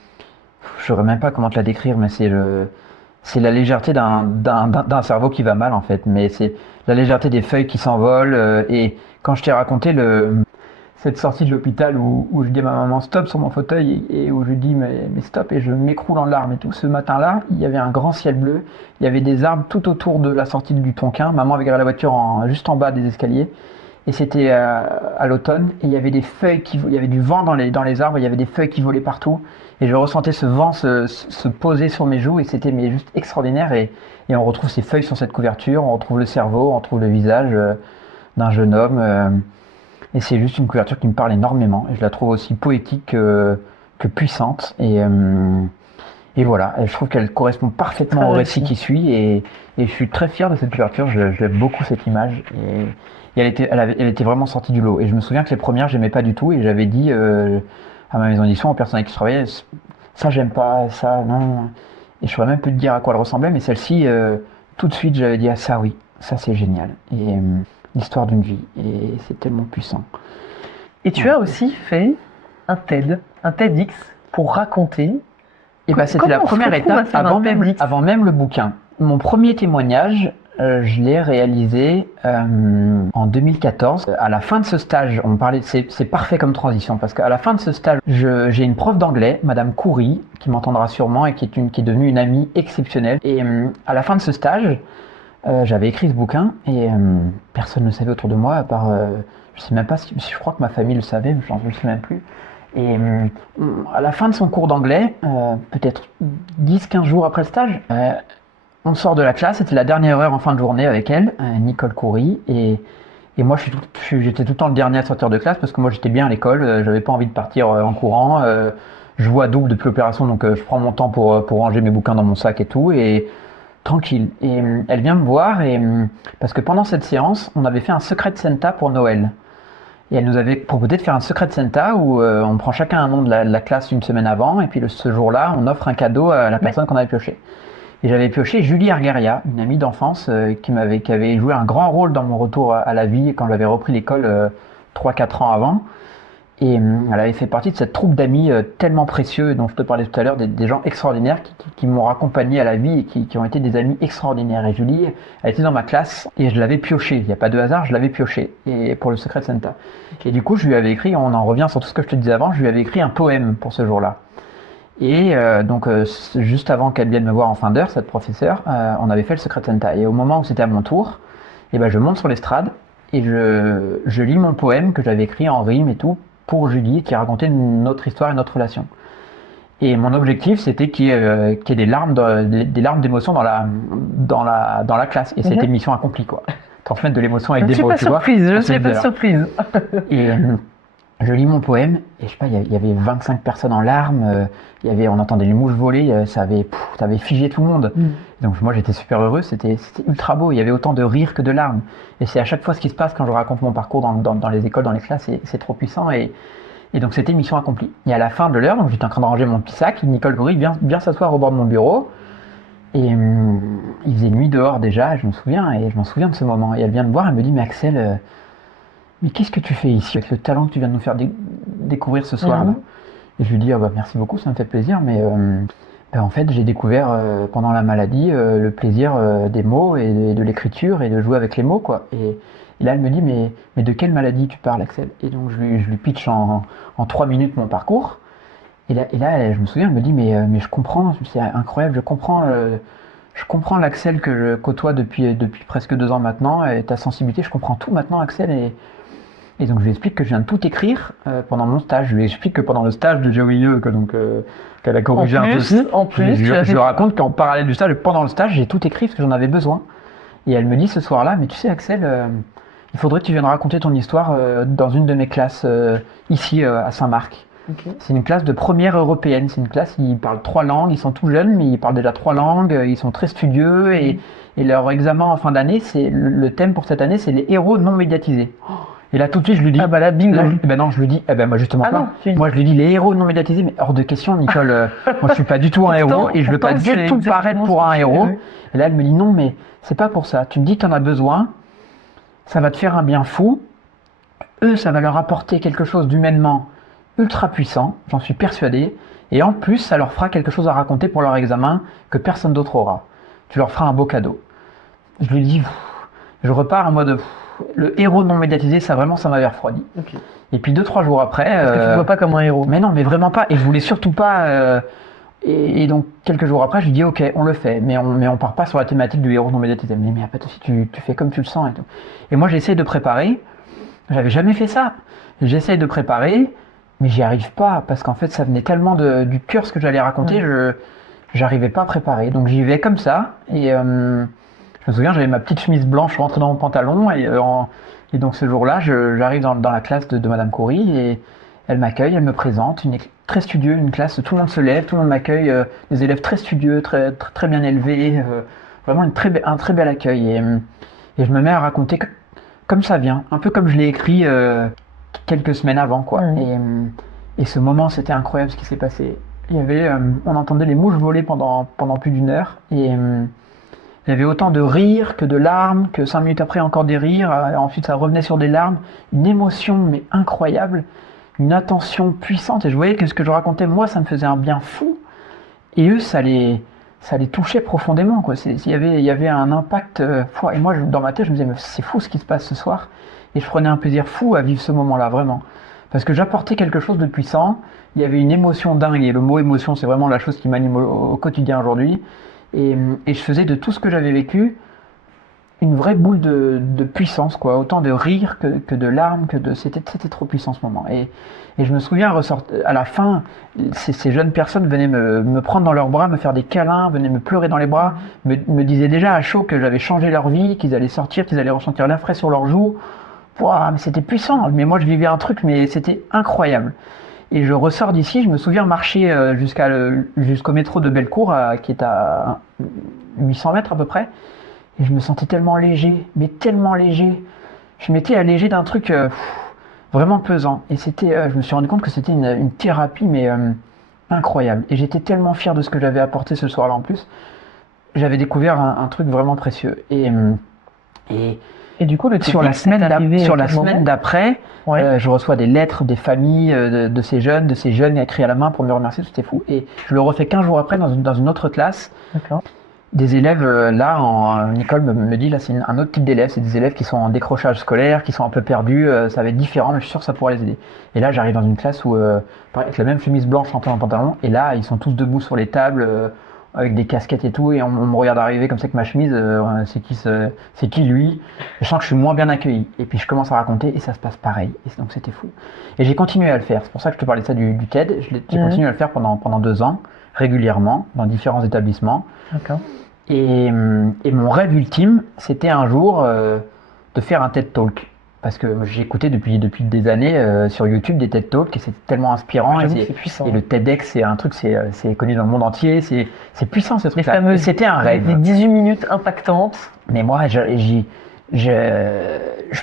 saurais même pas comment te la décrire, mais c'est la légèreté d'un cerveau qui va mal en fait, mais c'est la légèreté des feuilles qui s'envolent. Et quand je t'ai raconté cette sortie de l'hôpital où je dis à ma maman stop sur mon fauteuil et où je dis mais stop et je m'écroule en larmes et tout, ce matin-là, il y avait un grand ciel bleu, il y avait des arbres tout autour de la sortie du Tonkin, maman avait garé la voiture juste en bas des escaliers Et c'était à l'automne, et il y avait des feuilles il y avait du vent dans les arbres, il y avait des feuilles qui volaient partout, et je ressentais ce vent se poser sur mes joues, et c'était mais juste extraordinaire. Et on retrouve ces feuilles sur cette couverture, on retrouve le cerveau, on retrouve le visage d'un jeune homme, et c'est juste une couverture qui me parle énormément, et je la trouve aussi poétique que puissante, et voilà, et je trouve qu'elle correspond parfaitement au récit qui suit, et je suis très fier de cette couverture, j'aime beaucoup cette image, et elle était vraiment sortie du lot. Et je me souviens que les premières, j'aimais pas du tout, et j'avais dit à ma maison d'édition, aux personnes avec qui je travaillais, ça j'aime pas, ça non. Et je saurais même plus te dire à quoi elle ressemblait, mais celle-ci, tout de suite, j'avais dit, ah ça oui, ça c'est génial. Et l'histoire d'une vie, et c'est tellement puissant. Et tu as aussi fait un TEDx pour raconter. Et bah, c'était la première étape avant même le bouquin. Mon premier témoignage, je l'ai réalisé en 2014. À la fin de ce stage, c'est parfait comme transition, parce qu'à la fin de ce stage, j'ai une prof d'anglais, Madame Coury, qui m'entendra sûrement et qui est devenue une amie exceptionnelle. Et à la fin de ce stage, j'avais écrit ce bouquin et personne ne le savait autour de moi, à part, je sais même pas si je crois que ma famille le savait, mais je ne sais même plus. Et à la fin de son cours d'anglais, peut-être 10-15 jours après le stage, on sort de la classe, c'était la dernière heure en fin de journée avec elle, Nicole Coury, et moi j'étais tout le temps le dernier à sortir de classe parce que moi j'étais bien à l'école, j'avais pas envie de partir en courant, je joue à double depuis l'opération, donc je prends mon temps pour ranger mes bouquins dans mon sac et tout, et tranquille. Et elle vient me voir, parce que pendant cette séance, on avait fait un Secret Santa pour Noël. Et elle nous avait proposé de faire un Secret Santa où on prend chacun un nom de la classe une semaine avant, et puis ce jour-là, on offre un cadeau à la personne qu'on avait pioché. Et j'avais pioché Julie Argaria, une amie d'enfance qui avait joué un grand rôle dans mon retour à la vie quand j'avais repris l'école 3-4 ans avant. Et elle avait fait partie de cette troupe d'amis tellement précieux dont je te parlais tout à l'heure, des gens extraordinaires qui m'ont accompagné à la vie et qui ont été des amis extraordinaires. Et Julie, elle était dans ma classe et je l'avais pioché. Il n'y a pas de hasard, je l'avais pioché pour le Secret Santa. Et du coup, je lui avais écrit, on en revient sur tout ce que je te disais avant, je lui avais écrit un poème pour ce jour-là. Et donc, juste avant qu'elle vienne me voir en fin d'heure, cette professeure, on avait fait le Secret Santa. Et au moment où c'était à mon tour, je monte sur l'estrade et je lis mon poème que j'avais écrit en rime et tout, pour Julie, qui racontait notre histoire et notre relation. Et mon objectif, c'était qu'il y ait des larmes d'émotion dans la classe. Et c'était mission accomplie, quoi. Transmettre de l'émotion avec des mots, tu vois. Je ne suis pas surprise. Et je lis mon poème, et je sais pas, il y avait 25 personnes en larmes, on entendait les mouches voler, ça avait figé tout le monde. Donc moi j'étais super heureux, c'était ultra beau, il y avait autant de rires que de larmes. Et c'est à chaque fois ce qui se passe quand je raconte mon parcours dans les écoles, dans les classes, c'est trop puissant. Et donc c'était mission accomplie. Et à la fin de l'heure, donc j'étais en train de ranger mon petit sac, Nicole Coury vient s'asseoir au bord de mon bureau. Et il faisait nuit dehors déjà, je m'en souviens de ce moment. Et elle vient me voir, elle me dit, mais Axel, mais qu'est-ce que tu fais ici avec le talent que tu viens de nous faire découvrir ce soir là? Et je lui dis, merci beaucoup, ça me fait plaisir, mais en fait j'ai découvert pendant la maladie le plaisir des mots et de l'écriture et de jouer avec les mots, quoi. Et là elle me dit, mais de quelle maladie tu parles, Axel? Et donc je lui pitch en 3 minutes mon parcours. Et là je me souviens, elle me dit, mais je comprends, c'est incroyable, je comprends l'Axel que je côtoie depuis presque 2 ans maintenant, et ta sensibilité, je comprends tout maintenant, Axel. Et donc je lui explique que je viens de tout écrire pendant mon stage. Je lui explique que pendant le stage de Géo qu'elle a corrigé un peu. En plus, je lui raconte qu'en parallèle du stage, pendant le stage, j'ai tout écrit parce que j'en avais besoin. Et elle me dit ce soir-là, mais tu sais Axel, il faudrait que tu viennes raconter ton histoire dans une de mes classes ici à Saint-Marc. Okay. C'est une classe de première européenne, c'est une classe, ils parlent 3 langues, ils sont tout jeunes, mais ils parlent déjà 3 langues, ils sont très studieux, et leur examen en fin d'année, le thème pour cette année, c'est les héros non médiatisés. Et là tout de suite je lui dis, ah bah là bingo. Non, je lui dis, moi justement pas. Moi je lui dis les héros non médiatisés, mais hors de question, Nicole, moi je suis pas du tout un héros, et je veux pas du tout paraître pour un héros. Et là elle me dit, non mais c'est pas pour ça, tu me dis que tu en as besoin, ça va te faire un bien fou, eux ça va leur apporter quelque chose d'humainement ultra puissant, j'en suis persuadé, et en plus ça leur fera quelque chose à raconter pour leur examen que personne d'autre aura. Tu leur feras un beau cadeau. Je lui dis, je repars en mode, le héros non médiatisé, ça m'avait refroidi. Okay. Et puis 2-3 jours après... Parce que tu ne vois pas comme un héros. Mais non, mais vraiment pas, et je voulais surtout pas... Et donc quelques jours après, je lui dis, ok, on le fait, mais on part pas sur la thématique du héros non médiatisé. Mais pas de souci, tu fais comme tu le sens et tout. Et moi j'essaie de préparer. J'avais jamais fait ça. J'essaye de préparer, mais j'y arrive pas parce qu'en fait, ça venait tellement du cœur ce que j'allais raconter, j'arrivais pas à préparer. Donc j'y vais comme ça. Et je me souviens, j'avais ma petite chemise blanche rentrée dans mon pantalon. Et donc ce jour-là, j'arrive dans la classe de Madame Coury et elle m'accueille, elle me présente. Très studieux, une classe, tout le monde se lève, tout le monde m'accueille. Des élèves très studieux, très bien élevés. Vraiment un très bel accueil. Et je me mets à raconter comme ça vient, un peu comme je l'ai écrit quelques semaines avant, quoi. Et ce moment, c'était incroyable ce qui s'est passé. On entendait les mouches voler pendant plus d'une heure, et il y avait autant de rires que de larmes, que 5 minutes après encore des rires, ensuite ça revenait sur des larmes, une émotion mais incroyable, une attention puissante, et je voyais que ce que je racontais, moi, ça me faisait un bien fou, et eux, ça les touchait profondément, quoi. Il y avait un impact fort. Et moi, dans ma tête, je me disais, mais c'est fou ce qui se passe ce soir. Et je prenais un plaisir fou à vivre ce moment-là, vraiment. Parce que j'apportais quelque chose de puissant. Il y avait une émotion dingue. Et le mot émotion, c'est vraiment la chose qui m'anime au quotidien aujourd'hui. Et je faisais de tout ce que j'avais vécu une vraie boule de puissance, quoi. Autant de rire que de larmes, c'était trop puissant ce moment. Et je me souviens, à la fin, ces jeunes personnes venaient me prendre dans leurs bras, me faire des câlins, venaient me pleurer dans les bras, me disaient déjà à chaud que j'avais changé leur vie, qu'ils allaient sortir, qu'ils allaient ressentir l'air frais sur leurs joues. Ouah, mais c'était puissant. Mais moi, je vivais un truc, mais c'était incroyable. Et je ressors d'ici, je me souviens marcher jusqu'au métro de Bellecour, qui est à 800 mètres à peu près. Et je me sentais tellement léger, mais tellement léger. Je m'étais allégé d'un truc vraiment pesant. Et je me suis rendu compte que c'était une thérapie, mais incroyable. Et j'étais tellement fier de ce que j'avais apporté ce soir-là en plus. J'avais découvert un truc vraiment précieux. Et du coup, sur la semaine d'après, je reçois des lettres des familles de ces jeunes écrits à la main pour me remercier, c'était fou. Et je le refais 15 jours après dans une autre classe. D'accord. Des élèves, Nicole me dit, là c'est un autre type d'élèves, c'est des élèves qui sont en décrochage scolaire, qui sont un peu perdus, ça va être différent, mais je suis sûr que ça pourrait les aider. Et là j'arrive dans une classe où, avec la même chemise blanche rentrée dans le pantalon, et là ils sont tous debout sur les tables, avec des casquettes et tout, et on me regarde arriver comme ça avec ma chemise, c'est qui lui? Je sens que je suis moins bien accueilli. Et puis je commence à raconter, et ça se passe pareil, et donc c'était fou. Et j'ai continué à le faire, c'est pour ça que je te parlais de ça du TED, j'ai continué à le faire pendant 2 ans, régulièrement, dans différents établissements. D'accord. Et mon rêve ultime, c'était un jour de faire un TED Talk. Parce que j'ai écouté depuis des années sur YouTube des TED Talks et c'est tellement inspirant. C'est puissant. Et le TEDx, c'est un truc, c'est connu dans le monde entier. C'est puissant ce truc. C'était un rêve. Les 18 minutes impactantes. Mais moi, je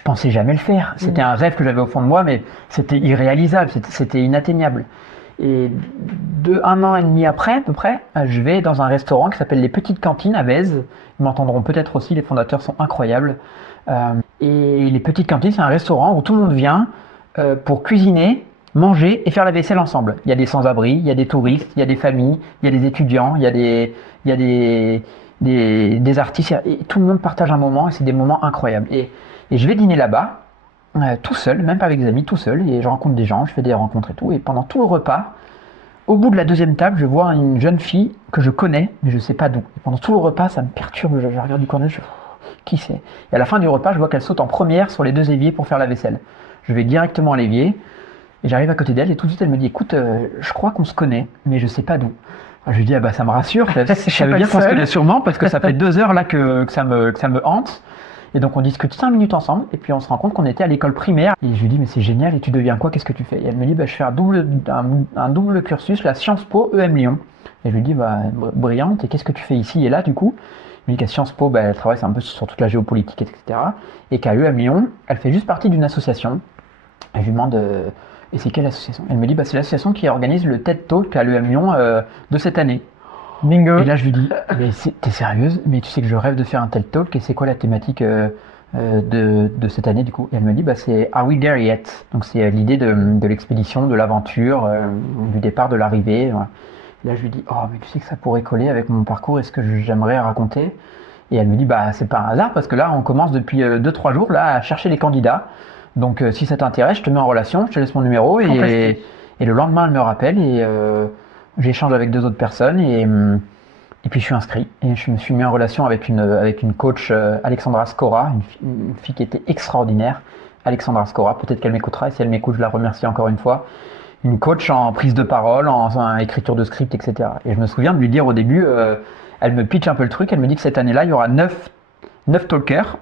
pensais jamais le faire. C'était un rêve que j'avais au fond de moi, mais c'était irréalisable, c'était inatteignable. Et 1 an et demi après, à peu près, je vais dans un restaurant qui s'appelle Les Petites Cantines à Bèze. Ils m'entendront peut-être aussi, les fondateurs sont incroyables. Et Les Petites Cantines, c'est un restaurant où tout le monde vient pour cuisiner, manger et faire la vaisselle ensemble. Il y a des sans-abri, il y a des touristes, il y a des familles, il y a des étudiants, il y a des artistes. Et tout le monde partage un moment et c'est des moments incroyables. Et je vais dîner là-bas. Tout seul, même pas avec des amis, tout seul, et je rencontre des gens, je fais des rencontres et tout, et pendant tout le repas, au bout de la 2e table, je vois une jeune fille que je connais, mais je sais pas d'où. Et pendant tout le repas, ça me perturbe, je regarde du cornet, qui c'est? Et à la fin du repas, je vois qu'elle saute en première sur les 2 éviers pour faire la vaisselle. Je vais directement à l'évier, et j'arrive à côté d'elle, et tout de suite elle me dit, écoute, je crois qu'on se connaît, mais je sais pas d'où. Je lui dis, ah bah ça me rassure, ça veut dire qu'on se connaît sûrement, parce que ça fait 2 heures là que ça me hante. Et donc on discute 5 minutes ensemble et puis on se rend compte qu'on était à l'école primaire. Et je lui dis mais c'est génial, et tu deviens quoi, qu'est-ce que tu fais? Et elle me dit je fais un double cursus, la Sciences Po EM Lyon. Et je lui dis brillante, et qu'est-ce que tu fais ici et là du coup? Elle me dit qu'à Sciences Po elle travaille un peu sur toute la géopolitique, etc. Et qu'à EM Lyon, elle fait juste partie d'une association. Et je lui demande et c'est quelle association? Elle me dit c'est l'association qui organise le TED Talk à l'EM Lyon de cette année. Bingo. Et là je lui dis mais t'es sérieuse? Mais tu sais que je rêve de faire un TED Talk, et c'est quoi la thématique de cette année du coup? Et elle me dit c'est Are We There Yet? Donc c'est l'idée de l'expédition, de l'aventure, du départ, de l'arrivée. Voilà. Et là je lui dis mais tu sais que ça pourrait coller avec mon parcours et ce que j'aimerais raconter. Et elle me dit c'est pas un hasard, parce que là on commence depuis 2-3 jours là à chercher les candidats. Donc si ça t'intéresse, je te mets en relation, je te laisse mon numéro, et le lendemain elle me rappelle, et j'échange avec 2 autres personnes, et puis je suis inscrit, et je me suis mis en relation avec une coach, Alexandra Scora, une fille qui était extraordinaire, Alexandra Scora, peut-être qu'elle m'écoutera, et si elle m'écoute, je la remercie encore une fois. Une coach en prise de parole, en écriture de script, etc. Et je me souviens de lui dire au début, elle me pitch un peu le truc, elle me dit que cette année-là, il y aura 9 talkers,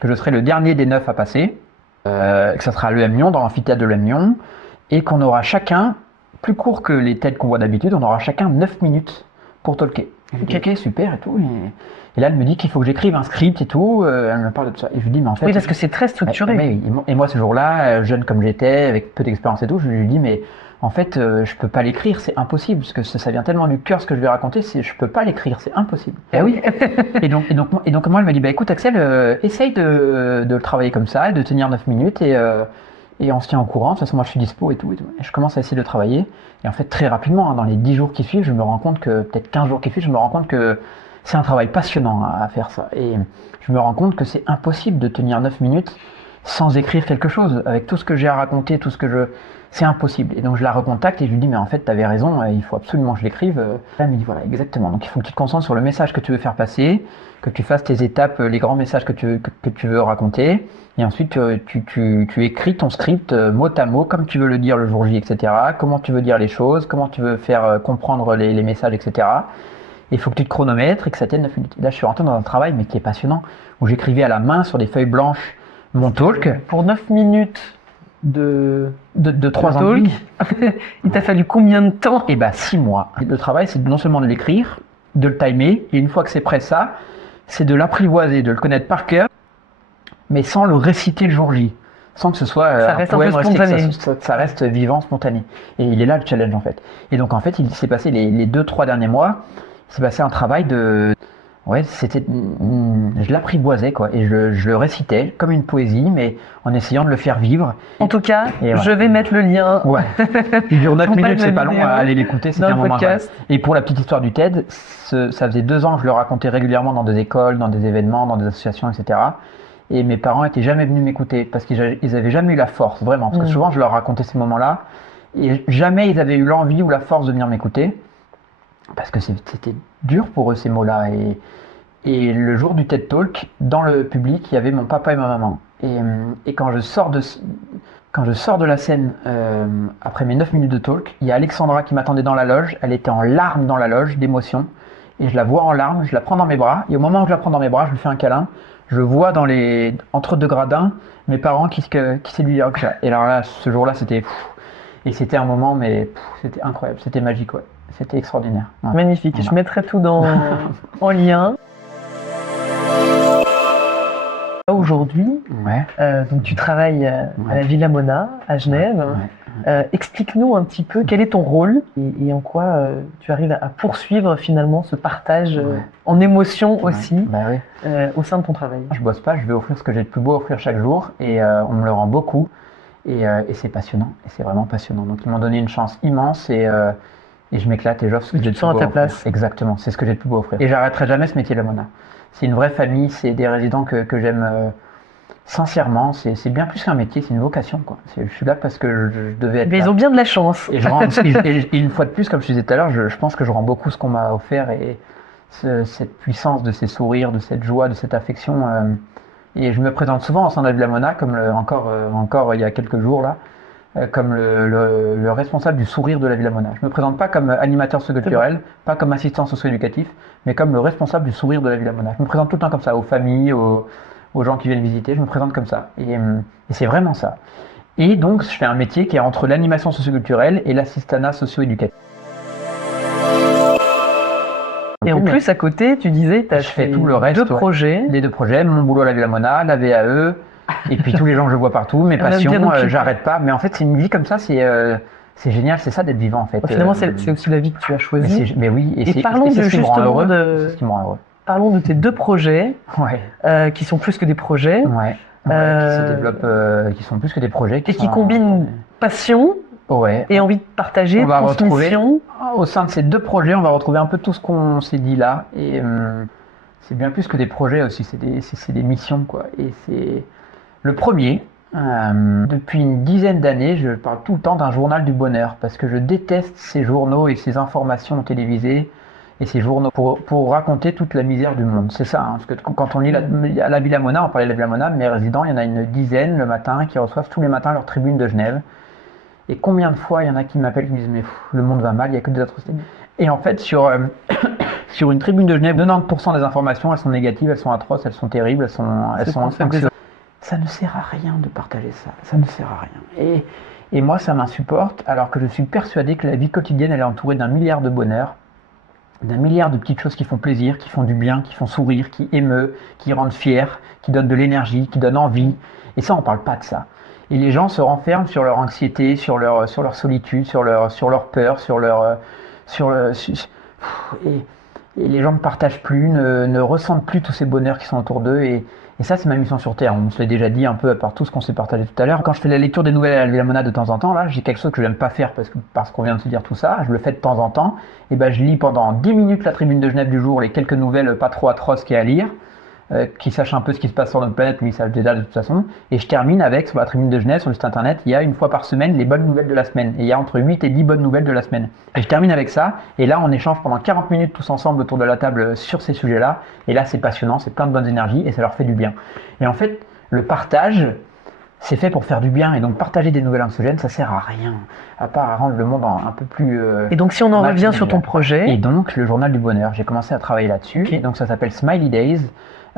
que je serai le dernier des 9 à passer, que ça sera à l'EM Lyon, dans l'amphithéâtre de l'EM Lyon, et qu'on aura chacun, plus court que les TED qu'on voit d'habitude, on aura chacun 9 minutes pour talker. Je lui dis, ok, super et tout. Et là, elle me dit qu'il faut que j'écrive un script et tout. Elle me parle de tout ça. Et je lui dis, mais en fait. Oui, parce que c'est très structuré. Et moi, ce jour-là, jeune comme j'étais, avec peu d'expérience et tout, je lui dis, mais en fait, je peux pas l'écrire, c'est impossible. Parce que ça vient tellement du cœur ce que je vais raconter, je peux pas l'écrire, c'est impossible. Et oui. et donc, moi, elle m'a dit, bah écoute, Axel, essaye de le travailler comme ça, de tenir 9 minutes et on se tient au courant. De toute façon, moi, je suis dispo et tout. Et je commence à essayer de travailler. Et en fait, très rapidement, dans les 10 jours qui suivent, je me rends compte que, peut-être 15 jours qui suivent, je me rends compte que c'est un travail passionnant à faire ça. Et je me rends compte que c'est impossible de tenir 9 minutes sans écrire quelque chose. Avec tout ce que j'ai à raconter, c'est impossible. Et donc je la recontacte et je lui dis, mais en fait, tu avais raison, il faut absolument que je l'écrive. Elle me dit, voilà, exactement. Donc il faut que tu te concentres sur le message que tu veux faire passer, que tu fasses tes étapes, les grands messages que tu veux raconter. Et ensuite, tu écris ton script mot à mot, comme tu veux le dire le jour J, etc. Comment tu veux dire les choses, comment tu veux faire comprendre les messages, etc. Et il faut que tu te chronomètres et que ça tienne 9 minutes. Et là, je suis rentré dans un travail, mais qui est passionnant, où j'écrivais à la main sur des feuilles blanches mon talk. Pour 9 minutes de 3 ans de vie. Il t'a fallu combien de temps? Eh bien, 6 mois. Le travail, c'est non seulement de l'écrire, de le timer, et une fois que c'est prêt, c'est de l'apprivoiser, de le connaître par cœur, mais sans le réciter le jour J. Sans que ce soit ça reste un peu spontané. Ça reste vivant, spontané. Et il est là le challenge en fait. Et donc en fait, il s'est passé les 2-3 derniers mois, il s'est passé un travail de... Ouais, je l'apprivoisais quoi, et je le récitais comme une poésie, mais en essayant de le faire vivre. En tout cas, je vais mettre le lien. Ouais. Il dure 9 minutes, c'est pas long, allez l'écouter, c'était un moment podcast. Et pour la petite histoire du TED, ça faisait 2 ans que je le racontais régulièrement dans des écoles, dans des événements, dans des associations, etc. Et mes parents n'étaient jamais venus m'écouter parce qu'ils n'avaient jamais eu la force, vraiment. Parce que souvent, je leur racontais ces moments-là et jamais ils avaient eu l'envie ou la force de venir m'écouter parce que c'était dur pour eux ces mots-là. Et le jour du TED Talk, dans le public, il y avait mon papa et ma maman. Et quand je sors de la scène après mes 9 minutes de talk, il y a Alexandra qui m'attendait dans la loge. Elle était en larmes dans la loge d'émotion. Et je la vois en larmes, je la prends dans mes bras. Et au moment où je la prends dans mes bras, je lui fais un câlin. Je vois entre 2 gradins mes parents qui s'est lui dire. Et alors là, ce jour-là, c'était et c'était un moment, mais c'était incroyable, c'était magique, ouais. C'était extraordinaire. Ouais. Magnifique. Voilà. Je mettrai tout en lien. Aujourd'hui, donc tu travailles à la Villa Mona à Genève. Explique-nous un petit peu quel est ton rôle et en quoi tu arrives à poursuivre finalement ce partage en émotion aussi au sein de ton travail. Je bosse pas, je vais offrir ce que j'ai de plus beau à offrir chaque jour et on me le rend beaucoup et c'est passionnant et c'est vraiment passionnant. Donc ils m'ont donné une chance immense et je m'éclate et j'offre ce que j'ai de plus beau à offrir. Exactement, c'est ce que j'ai de plus beau à offrir. Et j'arrêterai jamais ce métier de la Mona. C'est une vraie famille, c'est des résidents que j'aime sincèrement, c'est bien plus qu'un métier, c'est une vocation quoi. Je suis là parce que je devais être Mais là. Ils ont bien de la chance. Et une fois de plus, comme je disais tout à l'heure, je pense que je rends beaucoup ce qu'on m'a offert et cette puissance de ces sourires, de cette joie, de cette affection. Et je me présente souvent au sein de la Villa Mona, comme encore il y a quelques jours là, comme le responsable du sourire de la Villa Mona. Je me présente pas comme animateur socio-culturel, pas comme assistant socio-éducatif, mais comme le responsable du sourire de la Villa Mona. Je me présente tout le temps comme ça, aux familles, aux gens qui viennent visiter, je me présente comme ça. Et c'est vraiment ça. Et donc, je fais un métier qui est entre l'animation socio-culturelle et l'assistanat socio-éducatif. Et en plus, à côté, tu disais, tu as fait tout le reste, 2 projets. Les 2 projets, mon boulot à la Villa Mona, la VAE, et puis tous les gens que je vois partout, mes passions, j'arrête pas. Mais en fait, c'est une vie comme ça, c'est génial, c'est ça d'être vivant en fait. Finalement, c'est aussi la vie que tu as choisie. Mais oui, et parlons c'est justement ce qui me rend heureux. Parlons de tes 2 projets, qui sont plus que des projets. Qui se développent, qui sont plus que des projets. Qui combinent passion et envie de partager, transmission. Au sein de ces 2 projets, on va retrouver un peu tout ce qu'on s'est dit là. Et c'est bien plus que des projets aussi, c'est des missions quoi. Et c'est le premier. Depuis une dizaine d'années, je parle tout le temps d'un journal du bonheur parce que je déteste ces journaux et ces informations télévisées et ces journaux pour raconter toute la misère du monde. C'est ça, hein, parce que quand on lit à la Villa Mona, on parlait de la Villa Mona, mes résidents, il y en a une dizaine le matin qui reçoivent tous les matins leur tribune de Genève. Et combien de fois il y en a qui m'appellent, qui me disent mais le monde va mal, il n'y a que des atrocités. Et en fait, sur une tribune de Genève, 90% des informations, elles sont négatives, elles sont atroces, elles sont terribles, elles sont anxieuses. Ça ne sert à rien de partager ça, ça ne sert à rien. Et moi, ça m'insupporte, alors que je suis persuadé que la vie quotidienne, elle est entourée d'un milliard de bonheurs, d'un milliard de petites choses qui font plaisir, qui font du bien, qui font sourire, qui émeut, qui rendent fiers, qui donnent de l'énergie, qui donnent envie. Et ça, on ne parle pas de ça. Et les gens se renferment sur leur anxiété, sur leur solitude, sur leur peur, et les gens ne partagent plus, ne ressentent plus tous ces bonheurs qui sont autour d'eux. Et ça, c'est ma mission sur Terre. On se l'est déjà dit un peu par tout ce qu'on s'est partagé tout à l'heure. Quand je fais la lecture des nouvelles à la Villa Mona de temps en temps, là, j'ai quelque chose que je n'aime pas faire parce qu'on vient de se dire tout ça. Je le fais de temps en temps. Et ben, je lis pendant 10 minutes la tribune de Genève du jour, les quelques nouvelles pas trop atroces qu'il y a à lire. Qui sachent un peu ce qui se passe sur notre planète, lui il savent déjà de toute façon. Et je termine avec, sur la tribune de Genève, sur le site internet, il y a une fois par semaine les bonnes nouvelles de la semaine. Et il y a entre 8 et 10 bonnes nouvelles de la semaine. Et je termine avec ça, et là on échange pendant 40 minutes tous ensemble autour de la table sur ces sujets-là. Et là c'est passionnant, c'est plein de bonnes énergies, et ça leur fait du bien. Et en fait, le partage, c'est fait pour faire du bien. Et donc partager des nouvelles anxiogènes, ça sert à rien, à part à rendre le monde un peu plus... Et donc si on en revient sur ton projet... Et donc le journal du bonheur, j'ai commencé à travailler là-dessus. Okay. Et donc ça s'appelle Smiley Days.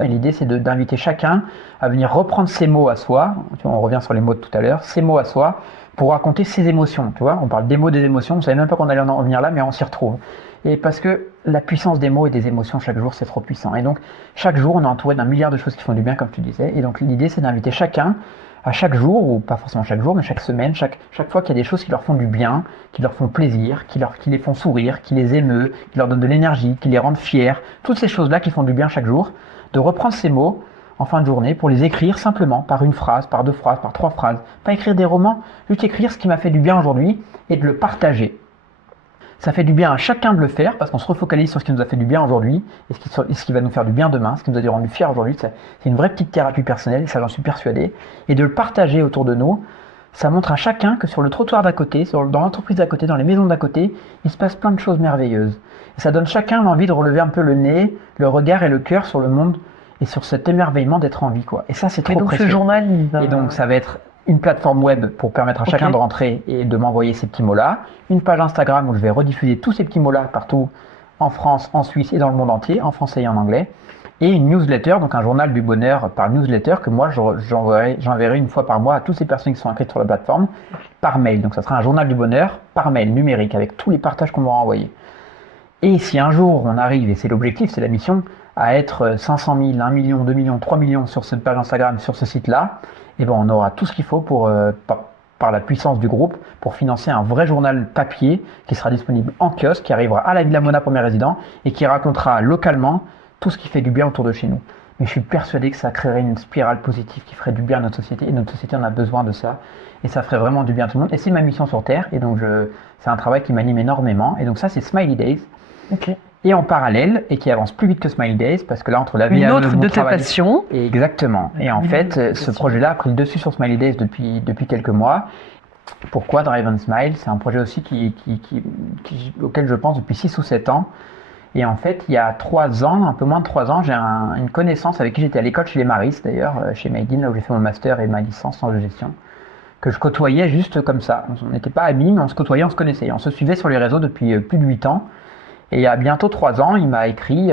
L'idée, c'est d'inviter chacun à venir reprendre ses mots à soi. On revient sur les mots de tout à l'heure. Ses mots à soi pour raconter ses émotions. Tu vois, on parle des mots, des émotions. On ne savait même pas qu'on allait en venir là, mais on s'y retrouve. Et parce que la puissance des mots et des émotions chaque jour, c'est trop puissant. Et donc, chaque jour, on est entouré d'un milliard de choses qui font du bien, comme tu disais. Et donc, l'idée, c'est d'inviter chacun à chaque jour, ou pas forcément chaque jour, mais chaque semaine, chaque fois qu'il y a des choses qui leur font du bien, qui leur font plaisir, qui les font sourire, qui les émeut, qui leur donnent de l'énergie, qui les rendent fiers. Toutes ces choses-là qui font du bien chaque jour. De reprendre ces mots en fin de journée pour les écrire simplement par une phrase, par 2 phrases, par 3 phrases. Pas écrire des romans, juste écrire ce qui m'a fait du bien aujourd'hui et de le partager. Ça fait du bien à chacun de le faire parce qu'on se refocalise sur ce qui nous a fait du bien aujourd'hui et ce qui va nous faire du bien demain, ce qui nous a rendu fiers aujourd'hui. C'est une vraie petite thérapie personnelle, ça j'en suis persuadé. Et de le partager autour de nous, ça montre à chacun que sur le trottoir d'à côté, dans l'entreprise d'à côté, dans les maisons d'à côté, il se passe plein de choses merveilleuses. Et ça donne chacun l'envie de relever un peu le nez, le regard et le cœur sur le monde et sur cet émerveillement d'être en vie, quoi. Et ça, c'est trop précieux. Ce journal, Et donc, ça va être une plateforme web pour permettre à chacun de rentrer et de m'envoyer ces petits mots-là. Une page Instagram où je vais rediffuser tous ces petits mots-là partout en France, en Suisse et dans le monde entier, en français et en anglais. Et une newsletter, donc un journal du bonheur par newsletter que moi j'enverrai une fois par mois à toutes ces personnes qui sont inscrites sur la plateforme par mail. Donc ça sera un journal du bonheur par mail numérique avec tous les partages qu'on m'aura envoyés. Et si un jour on arrive, et c'est l'objectif, c'est la mission, à être 500 000, 1 million, 2 millions, 3 millions sur cette page Instagram, sur ce site-là, et ben on aura tout ce qu'il faut pour, par la puissance du groupe, pour financer un vrai journal papier qui sera disponible en kiosque, qui arrivera à la Villa Mona pour mes résidents et qui racontera localement tout ce qui fait du bien autour de chez nous. Mais je suis persuadé que ça créerait une spirale positive qui ferait du bien à notre société, et notre société en a besoin de ça, et ça ferait vraiment du bien à tout le monde. Et c'est ma mission sur Terre, et donc c'est un travail qui m'anime énormément, et donc ça c'est Smiley Days. Okay. Et en parallèle, et qui avance plus vite que Smiley Days, parce que là entre la vie une autre de tes passions. Exactement. Et en fait, ce projet-là a pris le dessus sur Smiley Days depuis quelques mois. Pourquoi Drive and Smile? C'est un projet aussi auquel je pense depuis 6 ou 7 ans. Et en fait, il y a 3 ans, un peu moins de 3 ans, j'ai une connaissance avec qui j'étais à l'école chez les Maris, d'ailleurs, chez Made in, là où j'ai fait mon master et ma licence en gestion, que je côtoyais juste comme ça. On n'était pas amis, mais on se côtoyait, on se connaissait. On se suivait sur les réseaux depuis plus de 8 ans. Et il y a bientôt 3 ans, il m'a écrit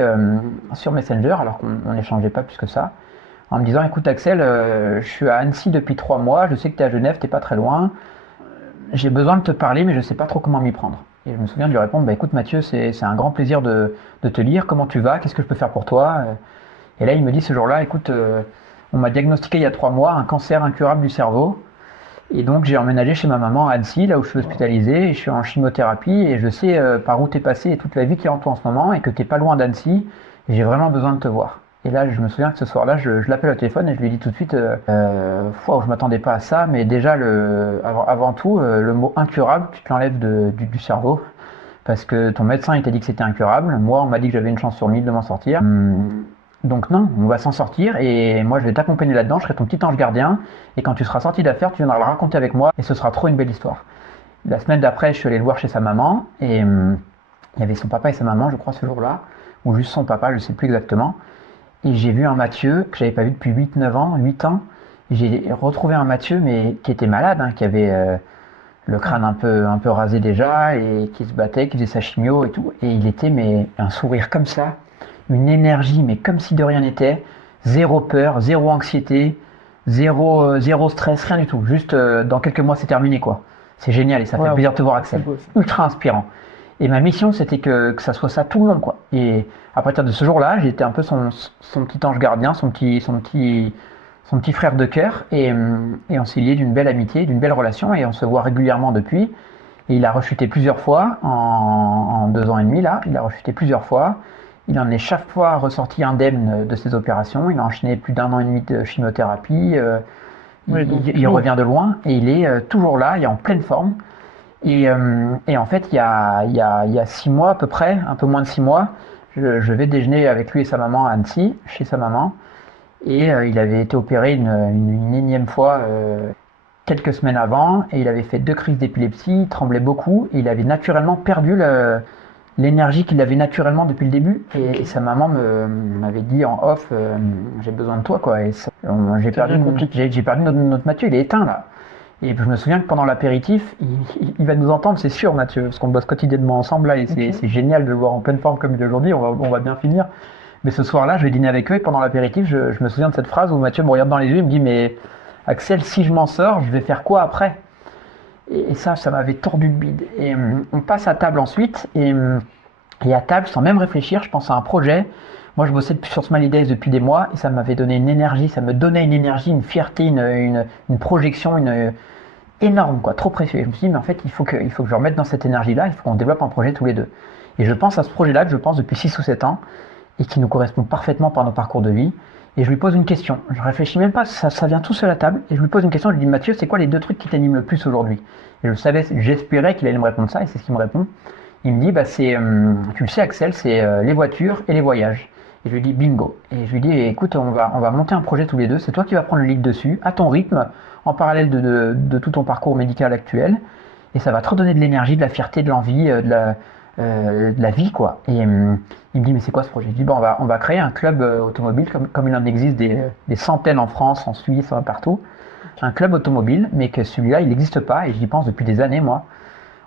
sur Messenger, alors qu'on n'échangeait pas plus que ça, en me disant « Écoute Axel, je suis à Annecy depuis 3 mois, je sais que tu es à Genève, tu n'es pas très loin, j'ai besoin de te parler, mais je ne sais pas trop comment m'y prendre. » Et je me souviens de lui répondre, écoute Mathieu, c'est un grand plaisir de te lire, comment tu vas, qu'est-ce que je peux faire pour toi? Et là il me dit ce jour-là, écoute, on m'a diagnostiqué il y a 3 mois un cancer incurable du cerveau, et donc j'ai emménagé chez ma maman à Annecy, là où je suis hospitalisé, et je suis en chimiothérapie, et je sais par où tu es passé et toute la vie qui est en toi en ce moment, et que tu n'es pas loin d'Annecy, et j'ai vraiment besoin de te voir. Et là, je me souviens que ce soir-là, je l'appelle au téléphone et je lui dis tout de suite, je m'attendais pas à ça, mais déjà, avant tout, le mot incurable, tu te l'enlèves du cerveau, parce que ton médecin, il t'a dit que c'était incurable. Moi, on m'a dit que j'avais une chance sur 1000 de m'en sortir. Donc non, on va s'en sortir, et moi, je vais t'accompagner là-dedans, je serai ton petit ange gardien, et quand tu seras sorti d'affaires, tu viendras le raconter avec moi, et ce sera trop une belle histoire. La semaine d'après, je suis allé le voir chez sa maman, et Il y avait son papa et sa maman, je crois, ce jour-là, ou juste son papa, je ne sais plus exactement. Et j'ai vu un Mathieu que j'avais pas vu depuis 8-9 ans, 8 ans. J'ai retrouvé un Mathieu, mais qui était malade, hein, qui avait le crâne un peu rasé déjà, et qui se battait, qui faisait sa chimio et tout. Et il était, mais un sourire comme ça, une énergie, mais comme si de rien n'était. Zéro peur, zéro anxiété, zéro stress, rien du tout. Juste dans quelques mois, c'est terminé, quoi. C'est génial et ça fait plaisir de te voir, Axel. Ultra inspirant. Et ma mission, c'était que ça soit ça tout le monde, quoi. Et à partir de ce jour-là, j'étais un peu son petit ange gardien, son petit frère de cœur. Et on s'est liés d'une belle amitié, d'une belle relation. Et on se voit régulièrement depuis. Et il a rechuté plusieurs fois en 2 ans et demi, là. Il a rechuté plusieurs fois. Il en est chaque fois ressorti indemne de ses opérations. Il a enchaîné plus d'1 an et demi de chimiothérapie. Il revient de loin et il est toujours là, il est en pleine forme. Et en fait, il y a 6 mois à peu près, un peu moins de 6 mois, je vais déjeuner avec lui et sa maman à Annecy, chez sa maman. Et il avait été opéré une énième fois quelques semaines avant. Et il avait fait 2 crises d'épilepsie, il tremblait beaucoup. Et il avait naturellement perdu l'énergie qu'il avait naturellement depuis le début. Et sa maman m'avait dit en off, j'ai besoin de toi, quoi. Et j'ai perdu notre Mathieu, il est éteint là. Et je me souviens que pendant l'apéritif, il va nous entendre, c'est sûr, Mathieu, parce qu'on bosse quotidiennement ensemble là, et c'est génial de le voir en pleine forme comme il est aujourd'hui, on va bien finir. Mais ce soir-là, je vais dîner avec eux, et pendant l'apéritif, je me souviens de cette phrase où Mathieu me regarde dans les yeux et me dit, mais Axel, si je m'en sors, je vais faire quoi après? Et ça m'avait tordu le bide. Et on passe à table ensuite, et à table, sans même réfléchir, je pense à un projet. Moi, je bossais sur Smiley Days depuis des mois, et ça m'avait donné une énergie, ça me donnait une énergie, une fierté, une projection, énorme, quoi, trop précieux. Et je me suis dit, mais en fait, il faut que je remette dans cette énergie-là, il faut qu'on développe un projet tous les deux. Et je pense à ce projet-là que je pense depuis 6 ou 7 ans, et qui nous correspond parfaitement par nos parcours de vie. Et je lui pose une question. Je réfléchis même pas, ça vient tout seul à table. Et je lui pose une question, je lui dis, Mathieu, c'est quoi les 2 trucs qui t'animent le plus aujourd'hui? Et j'espérais qu'il allait me répondre ça, et c'est ce qu'il me répond. Il me dit, tu le sais, Axel, c'est les voitures et les voyages. Et je lui dis, bingo. Et je lui dis, écoute, on va monter un projet tous les deux, c'est toi qui vas prendre le lead dessus, à ton rythme, en parallèle de tout ton parcours médical actuel. Et ça va te redonner de l'énergie, de la fierté, de l'envie, de la vie, quoi. Et il me dit, mais c'est quoi ce projet? Je dis, on va créer un club automobile, comme il en existe des centaines en France, en Suisse, partout. Un club automobile, mais que celui-là, il n'existe pas, et j'y pense depuis des années, moi.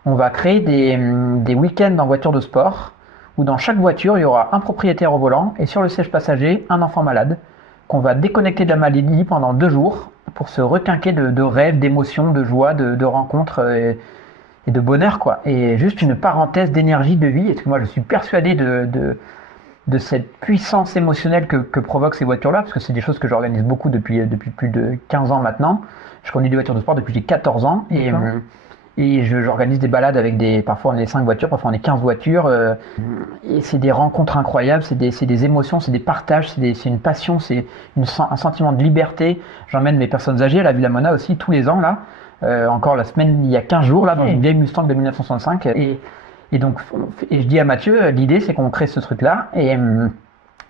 On va créer des week-ends en voiture de sport, où dans chaque voiture, il y aura un propriétaire au volant, et sur le siège passager, un enfant malade, qu'on va déconnecter de la maladie pendant 2 jours, pour se requinquer de rêves, d'émotions, de joie, de rencontres et de bonheur, quoi. Et juste une parenthèse d'énergie, de vie, parce que moi je suis persuadé de cette puissance émotionnelle que provoquent ces voitures-là, parce que c'est des choses que j'organise beaucoup depuis plus de 15 ans maintenant. Je conduis des voitures de sport depuis que j'ai 14 ans, et j'organise des balades avec parfois on est 5 voitures, parfois on est 15 voitures, et c'est des rencontres incroyables, c'est des émotions, c'est des partages, c'est une passion, c'est un sentiment de liberté. J'emmène mes personnes âgées à la Villa Mona aussi tous les ans là, encore la semaine, il y a 15 jours là, dans une vieille Mustang de 1965, et donc je dis à Mathieu, l'idée c'est qu'on crée ce truc là, et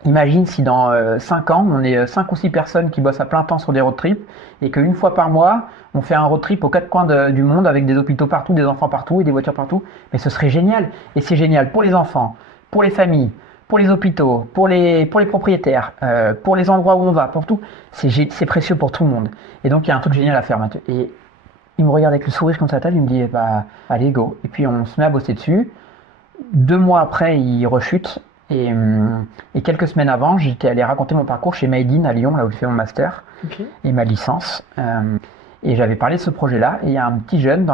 imagine si dans 5 ans, on est 5 ou 6 personnes qui bossent à plein temps sur des road trips, et qu'une fois par mois, on fait un road trip aux 4 coins du monde avec des hôpitaux partout, des enfants partout et des voitures partout. Mais ce serait génial. Et c'est génial pour les enfants, pour les familles, pour les hôpitaux, pour les propriétaires, pour les endroits où on va, pour tout. C'est précieux pour tout le monde. Et donc il y a un truc génial à faire, Mathieu. Et il me regarde avec le sourire comme ça à table, il me dit, allez, go. Et puis on se met à bosser dessus. 2 mois après, il rechute. Et quelques semaines avant, j'étais allé raconter mon parcours chez Made in à Lyon, là où j'ai fait mon master et ma licence. Et j'avais parlé de ce projet-là. Et il y a un petit jeune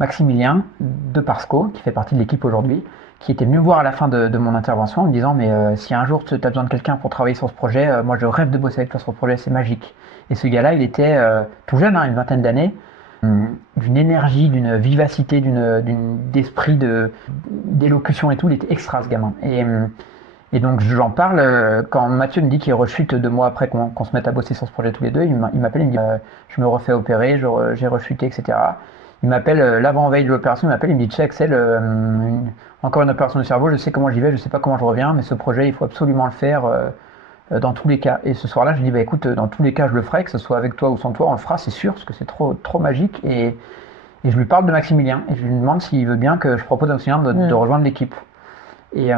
Maximilien de Parsco, qui fait partie de l'équipe aujourd'hui, qui était venu me voir à la fin de mon intervention en me disant, mais si un jour tu as besoin de quelqu'un pour travailler sur ce projet, moi je rêve de bosser avec toi sur ce projet, c'est magique. Et ce gars-là, il était tout jeune, une 20aine d'années, d'une énergie, d'une vivacité, d'esprit, d'élocution et tout. Il était extra, ce gamin. Et donc j'en parle quand Mathieu me dit qu'il rechute 2 mois après qu'on se mette à bosser sur ce projet tous les deux. Il m'appelle, il me dit je me refais opérer, j'ai rechuté, etc. Il m'appelle l'avant-veille de l'opération, il m'appelle, il me dit tu sais Axel, encore une opération du cerveau, je sais comment j'y vais, je sais pas comment je reviens, mais ce projet il faut absolument le faire dans tous les cas. Et ce soir-là, je lui dis écoute, dans tous les cas je le ferai, que ce soit avec toi ou sans toi, on le fera, c'est sûr, parce que c'est trop magique. Et Et je lui parle de Maximilien et je lui demande s'il veut bien que je propose à Maximilien de rejoindre l'équipe. Et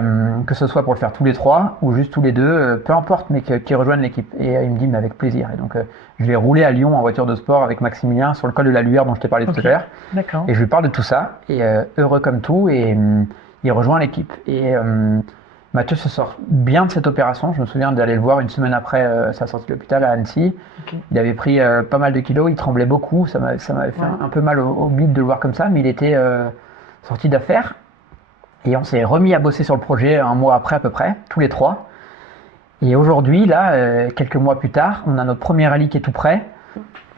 que ce soit pour le faire tous les trois ou juste tous les deux, peu importe, mais qu'ils rejoignent l'équipe. Et il me dit, mais avec plaisir. Et donc, je vais rouler à Lyon en voiture de sport avec Maximilien sur le col de la Luère dont je t'ai parlé tout à l'heure. D'accord. Et je lui parle de tout ça, et heureux comme tout, et il rejoint l'équipe. Et Mathieu se sort bien de cette opération. Je me souviens d'aller le voir une semaine après sa sortie de l'hôpital à Annecy. Il avait pris pas mal de kilos, il tremblait beaucoup. Ça m'avait fait un peu mal au bide de le voir comme ça, mais il était sorti d'affaires. Et on s'est remis à bosser sur le projet un mois après à peu près, tous les trois. Et aujourd'hui, là, quelques mois plus tard, on a notre premier rallye qui est tout prêt.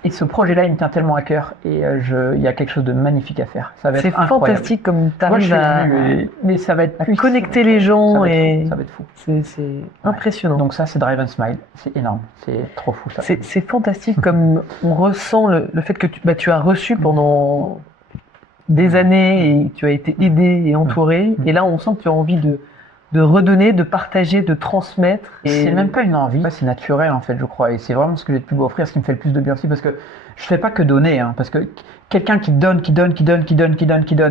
Et ce projet-là, il me tient tellement à cœur. Et il y a quelque chose de magnifique à faire. Ça va être incroyable. C'est fantastique comme tu arrives mais ça va être à connecter les gens. Ça va être fou. C'est impressionnant. Donc ça, c'est Drive and Smile. C'est énorme. C'est trop fou ça. C'est fantastique comme on ressent le fait que tu as reçu pendant des années et tu as été aidé et entouré. Et là, on sent que tu as envie de redonner, de partager, de transmettre. C'est même pas une envie, c'est naturel en fait, je crois. Et c'est vraiment ce que j'ai de plus beau offrir, ce qui me fait le plus de bien aussi, parce que je fais pas que donner, parce que quelqu'un qui donne,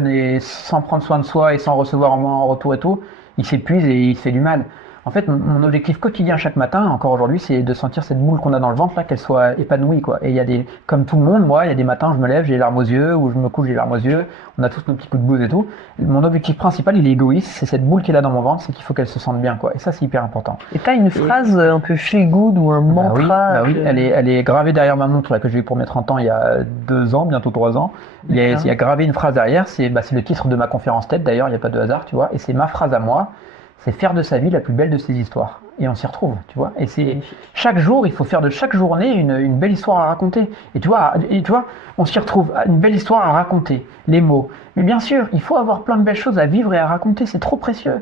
et sans prendre soin de soi et sans recevoir en retour et tout, il s'épuise et il se fait du mal. En fait, mon objectif quotidien chaque matin, encore aujourd'hui, c'est de sentir cette boule qu'on a dans le ventre là, qu'elle soit épanouie, quoi. Et il y a comme tout le monde, moi, il y a des matins, je me lève, j'ai les larmes aux yeux, ou je me couche, j'ai les larmes aux yeux. On a tous nos petits coups de blues et tout. Mon objectif principal, il est égoïste, c'est cette boule qui est là dans mon ventre, c'est qu'il faut qu'elle se sente bien, quoi. Et ça, c'est hyper important. Et t'as une phrase un peu feel good ou un mantra? Oui, elle est gravée derrière ma montre là, que j'ai eu pour mes 30 ans il y a 2 ans, bientôt 3 ans. Il y a gravé une phrase derrière, c'est le titre de ma conférence TED d'ailleurs, il n'y a pas de hasard, tu vois. Et c'est ma phrase à moi. C'est faire de sa vie la plus belle de ses histoires. Et on s'y retrouve, tu vois. Et c'est chaque jour, il faut faire de chaque journée une belle histoire à raconter. Et tu vois, on s'y retrouve, une belle histoire à raconter, les mots. Mais bien sûr, il faut avoir plein de belles choses à vivre et à raconter, c'est trop précieux.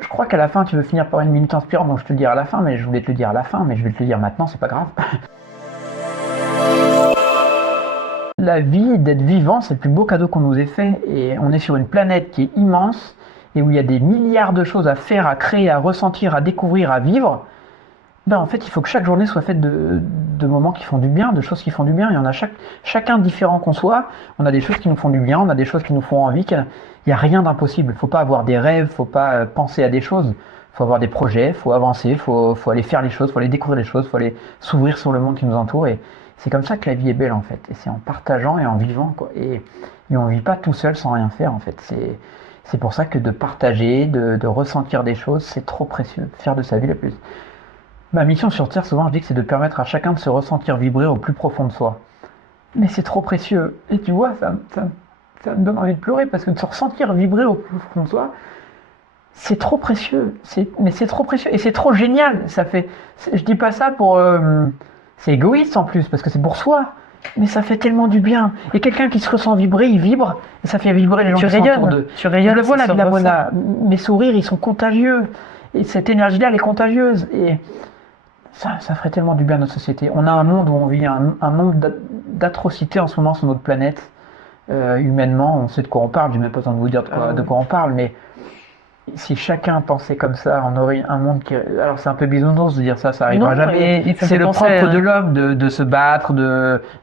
Je crois qu'à la fin, tu veux finir par une minute inspirante, donc je te le dirai à la fin, mais je voulais te le dire à la fin, mais je vais te le dire maintenant, c'est pas grave. La vie, d'être vivant, c'est le plus beau cadeau qu'on nous ait fait. Et on est sur une planète qui est immense, et où il y a des milliards de choses à faire, à créer, à ressentir, à découvrir, à vivre. En fait, il faut que chaque journée soit faite de moments qui font du bien, de choses qui font du bien. Il y en a chacun différent qu'on soit. On a des choses qui nous font du bien, on a des choses qui nous font envie. Il n'y a rien d'impossible. Il ne faut pas avoir des rêves, il ne faut pas penser à des choses. Il faut avoir des projets, il faut avancer, il faut aller faire les choses, il faut aller découvrir les choses, il faut aller s'ouvrir sur le monde qui nous entoure. Et c'est comme ça que la vie est belle en fait. Et c'est en partageant et en vivant, quoi. Et on ne vit pas tout seul sans rien faire en fait. C'est pour ça que de partager, de ressentir des choses, c'est trop précieux. Faire de sa vie la plus. Ma mission sur Terre, souvent, je dis que c'est de permettre à chacun de se ressentir vibrer au plus profond de soi. Mais c'est trop précieux. Et tu vois, ça me donne envie de pleurer parce que de se ressentir vibrer au plus profond de soi, c'est trop précieux. Mais c'est trop précieux et c'est trop génial. Je dis pas ça pour. C'est égoïste en plus parce que c'est pour soi. Mais ça fait tellement du bien. Et quelqu'un qui se ressent vibrer, il vibre, et ça fait vibrer les gens qui sont autour d'eux. Tu rayonnes. Je le vois là, la Mona. Mes sourires, ils sont contagieux. Et cette énergie-là, elle est contagieuse. Et ça ferait tellement du bien à notre société. On a un monde où on vit un nombre d'atrocités en ce moment sur notre planète. Humainement, on sait de quoi on parle. J'ai même pas besoin de vous dire de quoi on parle, mais si chacun pensait comme ça, on aurait un monde qui... Alors c'est un peu bisounours de dire ça arrivera jamais. C'est le propre de l'homme de se battre,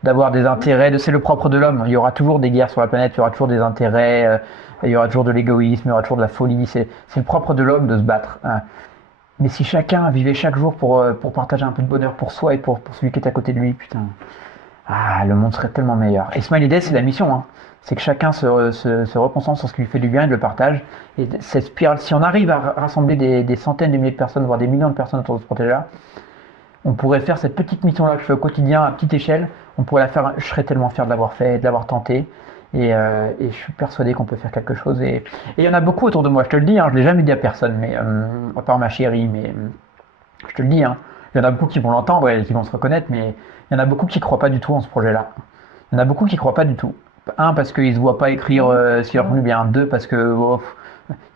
d'avoir des intérêts. C'est le propre de l'homme. Il y aura toujours des guerres sur la planète, il y aura toujours des intérêts, il y aura toujours de l'égoïsme, il y aura toujours de la folie. C'est le propre de l'homme de se battre. Mais si chacun vivait chaque jour pour partager un peu de bonheur pour soi et pour celui qui est à côté de lui, putain, le monde serait tellement meilleur. Et Smiley Day, c'est la mission, c'est que chacun se reconcentre sur ce qui lui fait du bien et le partage. Et cette spirale, si on arrive à rassembler des centaines de milliers de personnes, voire des millions de personnes autour de ce projet-là, on pourrait faire cette petite mission-là que je fais au quotidien à petite échelle. On pourrait la faire. Je serais tellement fier de l'avoir fait, de l'avoir tenté. Et je suis persuadé qu'on peut faire quelque chose. Et il y en a beaucoup autour de moi, je te le dis, je ne l'ai jamais dit à personne, mais à part ma chérie, mais je te le dis, il y en a beaucoup qui vont l'entendre et qui vont se reconnaître, mais il y en a beaucoup qui ne croient pas du tout en ce projet-là. Il y en a beaucoup qui ne croient pas du tout. 1, parce qu'ils ne se voient pas écrire si leur font du bien. 2, parce que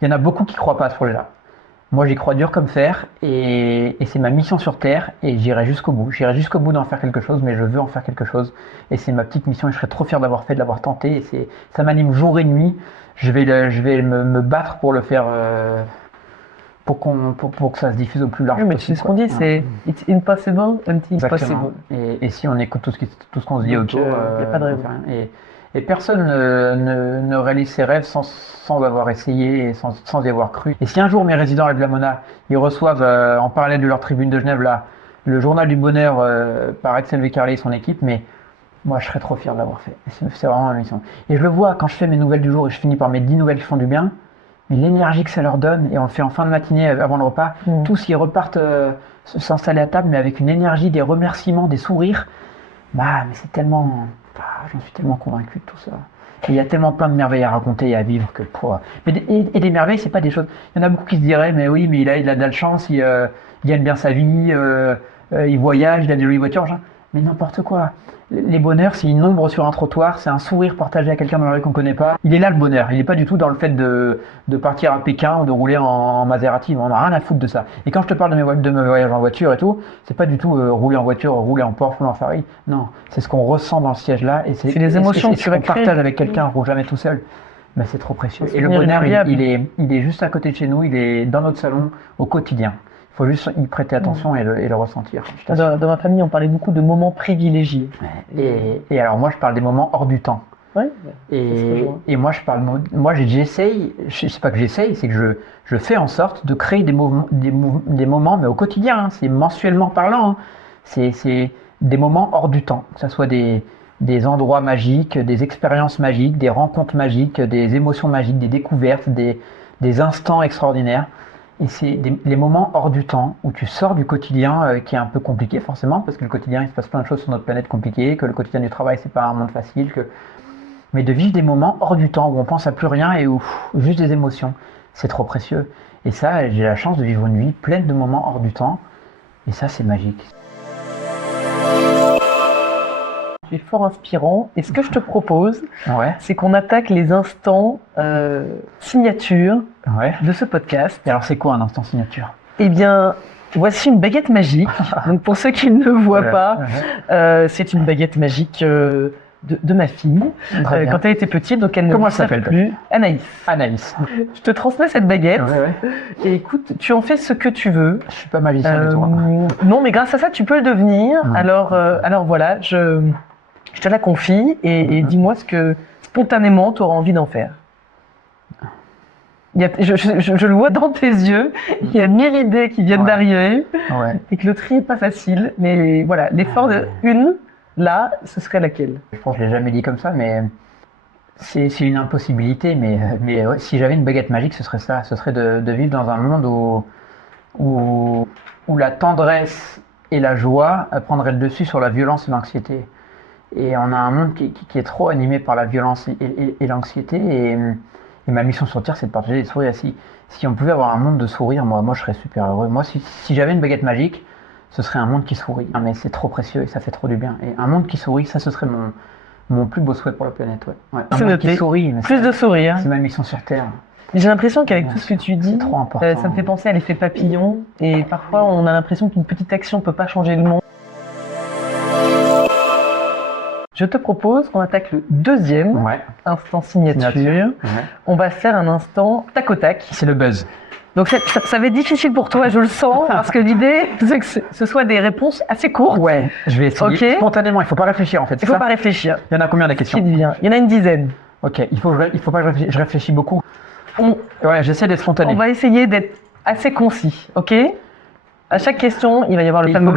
il y en a beaucoup qui ne croient pas à ce projet-là. Moi, j'y crois dur comme fer et c'est ma mission sur Terre et j'irai jusqu'au bout. J'irai jusqu'au bout d'en faire quelque chose, mais je veux en faire quelque chose. Et c'est ma petite mission et je serais trop fier d'avoir fait, de l'avoir tenté. Et ça m'anime jour et nuit. Je vais me battre pour le faire, pour que ça se diffuse au plus large possible. Mais c'est ce qu'on dit, c'est it's impossible until it's possible. Et si on écoute tout ce qu'on se dit autour, il n'y a pas de raison. Et personne ne réalise ses rêves sans avoir essayé et sans y avoir cru. Et si un jour mes résidents à Blamona, ils reçoivent en parallèle de leur tribune de Genève là, le journal du bonheur par Axel Vécarlé et son équipe, mais moi je serais trop fier de l'avoir fait. C'est vraiment ma mission. Et je le vois quand je fais mes nouvelles du jour et je finis par mes 10 nouvelles qui font du bien, mais l'énergie que ça leur donne, et on le fait en fin de matinée avant le repas, tous ils repartent s'installer à table, mais avec une énergie, des remerciements, des sourires. Bah, mais c'est tellement. J'en suis tellement convaincu de tout ça. Et il y a tellement plein de merveilles à raconter et à vivre que. Et des merveilles, c'est pas des choses. Il y en a beaucoup qui se diraient, mais oui, mais il a de la chance, il gagne bien sa vie, il voyage, il a des jolies voitures, genre. Mais n'importe quoi. Les bonheurs, c'est une ombre sur un trottoir, c'est un sourire partagé à quelqu'un dans la rue qu'on connaît pas. Il est là le bonheur, il n'est pas du tout dans le fait de partir à Pékin ou de rouler en Maserati, on n'a rien à foutre de ça. Et quand je te parle de mes voyages en voiture et tout, c'est pas du tout rouler en voiture, rouler en Porsche, rouler en Ferrari. Non, c'est ce qu'on ressent dans le siège là et c'est les émotions que tu vas partage avec quelqu'un, on roule jamais tout seul. Mais c'est trop précieux. Et le bonheur, il est juste à côté de chez nous, il est dans notre salon au quotidien. Il faut juste y prêter attention et le ressentir. Dans ma famille, on parlait beaucoup de moments privilégiés. Et alors moi, je parle des moments hors du temps. Ouais, et moi, j'essaye, c'est pas que j'essaye, c'est que je fais en sorte de créer des moments, mais au quotidien, hein, c'est mensuellement parlant, hein, c'est des moments hors du temps, que ce soit des endroits magiques, des expériences magiques, des rencontres magiques, des émotions magiques, des découvertes, des instants extraordinaires. Et c'est les moments hors du temps où tu sors du quotidien qui est un peu compliqué forcément, parce que le quotidien, il se passe plein de choses sur notre planète compliquées, que le quotidien du travail, c'est pas un monde facile, mais de vivre des moments hors du temps où on pense à plus rien et où juste des émotions, c'est trop précieux. Et ça, j'ai la chance de vivre une vie pleine de moments hors du temps, et ça, c'est magique. Tu es fort inspirant, et ce que je te propose, c'est qu'on attaque les instants signature de ce podcast. Et alors c'est quoi un instant signature? Eh bien, voici une baguette magique. Donc pour ceux qui ne le voient pas, c'est une baguette magique de ma fille quand elle était petite, donc elle ne Comment s'appelle plus. Anaïs. Anaïs. Je te transmets cette baguette. Et écoute, tu en fais ce que tu veux. Je suis pas magicien du tout. Non, mais grâce à ça, tu peux le devenir. Alors voilà, je te la confie et dis-moi ce que spontanément tu auras envie d'en faire. Je le vois dans tes yeux, il y a 1000 idées qui viennent d'arriver et que le tri n'est pas facile. Mais voilà, l'effort de une, là, ce serait laquelle? Je pense que je l'ai jamais dit comme ça, mais c'est une impossibilité. Mais si j'avais une baguette magique, ce serait ça. Ce serait de vivre dans un monde où la tendresse et la joie prendraient le dessus sur la violence et l'anxiété. Et on a un monde qui est trop animé par la violence et l'anxiété. Et ma mission sur Terre, c'est de partager des sourires. Si on pouvait avoir un monde de sourires, moi je serais super heureux. Moi, si j'avais une baguette magique, ce serait un monde qui sourit. Mais c'est trop précieux et ça fait trop du bien. Et un monde qui sourit, ça, ce serait mon plus beau souhait pour la planète. Un monde qui sourit. Plus de sourire. C'est ma mission sur Terre. J'ai l'impression qu'avec tout ce que tu dis, trop important. Ça me fait penser à l'effet papillon. Et parfois, on a l'impression qu'une petite action ne peut pas changer le monde. Je te propose qu'on attaque le deuxième instant signature. On va faire un instant tac au tac. C'est le buzz. Donc ça va être difficile pour toi, je le sens, parce que l'idée, c'est que ce soit des réponses assez courtes. Ouais, je vais essayer. Spontanément, il ne faut pas réfléchir en fait. Il ne faut pas réfléchir. Il y en a combien des questions? Il y en a une dizaine. Ok, il faut pas que je réfléchisse beaucoup. J'essaie d'être spontané. On va essayer d'être assez concis, ok? À chaque question, il va y avoir le fameux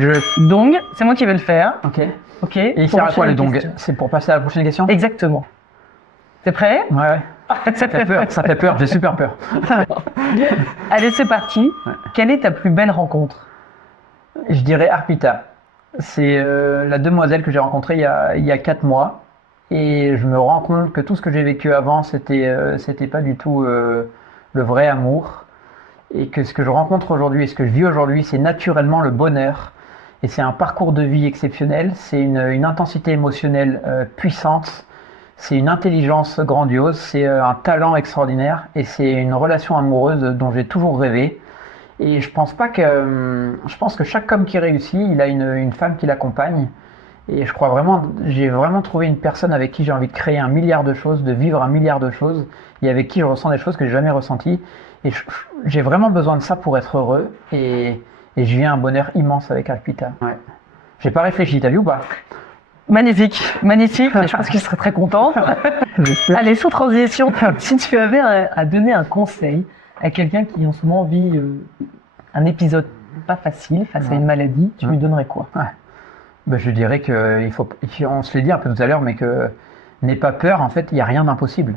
dong. C'est moi qui vais le faire. Ok. Et il sert à quoi le dong? C'est pour passer à la prochaine question? Exactement. T'es prêt? Ouais. Ça fait peur, j'ai super peur. Allez, c'est parti. Quelle est ta plus belle rencontre? Je dirais Arpita. C'est la demoiselle que j'ai rencontrée il y a 4 mois. Et je me rends compte que tout ce que j'ai vécu avant, c'était pas du tout le vrai amour. Et que ce que je rencontre aujourd'hui et ce que je vis aujourd'hui, c'est naturellement le bonheur. Et c'est un parcours de vie exceptionnel, c'est une intensité émotionnelle puissante, c'est une intelligence grandiose, c'est un talent extraordinaire et c'est une relation amoureuse dont j'ai toujours rêvé. Et je pense que chaque homme qui réussit, il a une femme qui l'accompagne. Et je crois vraiment, j'ai vraiment trouvé une personne avec qui j'ai envie de créer 1 milliard de choses, de vivre 1 milliard de choses, et avec qui je ressens des choses que j'ai jamais ressenties. Et j'ai vraiment besoin de ça pour être heureux. Et je vis un bonheur immense avec Arpita. J'ai pas réfléchi, t'as vu ou pas? Magnifique, magnifique. Je pense qu'il serait très content. Allez, sans transition, si tu avais à donner un conseil à quelqu'un qui en ce moment vit un épisode pas facile face à une maladie, tu lui donnerais quoi? Ben, je dirais que on se l'est dit un peu tout à l'heure, mais que n'aie pas peur, en fait, il n'y a rien d'impossible.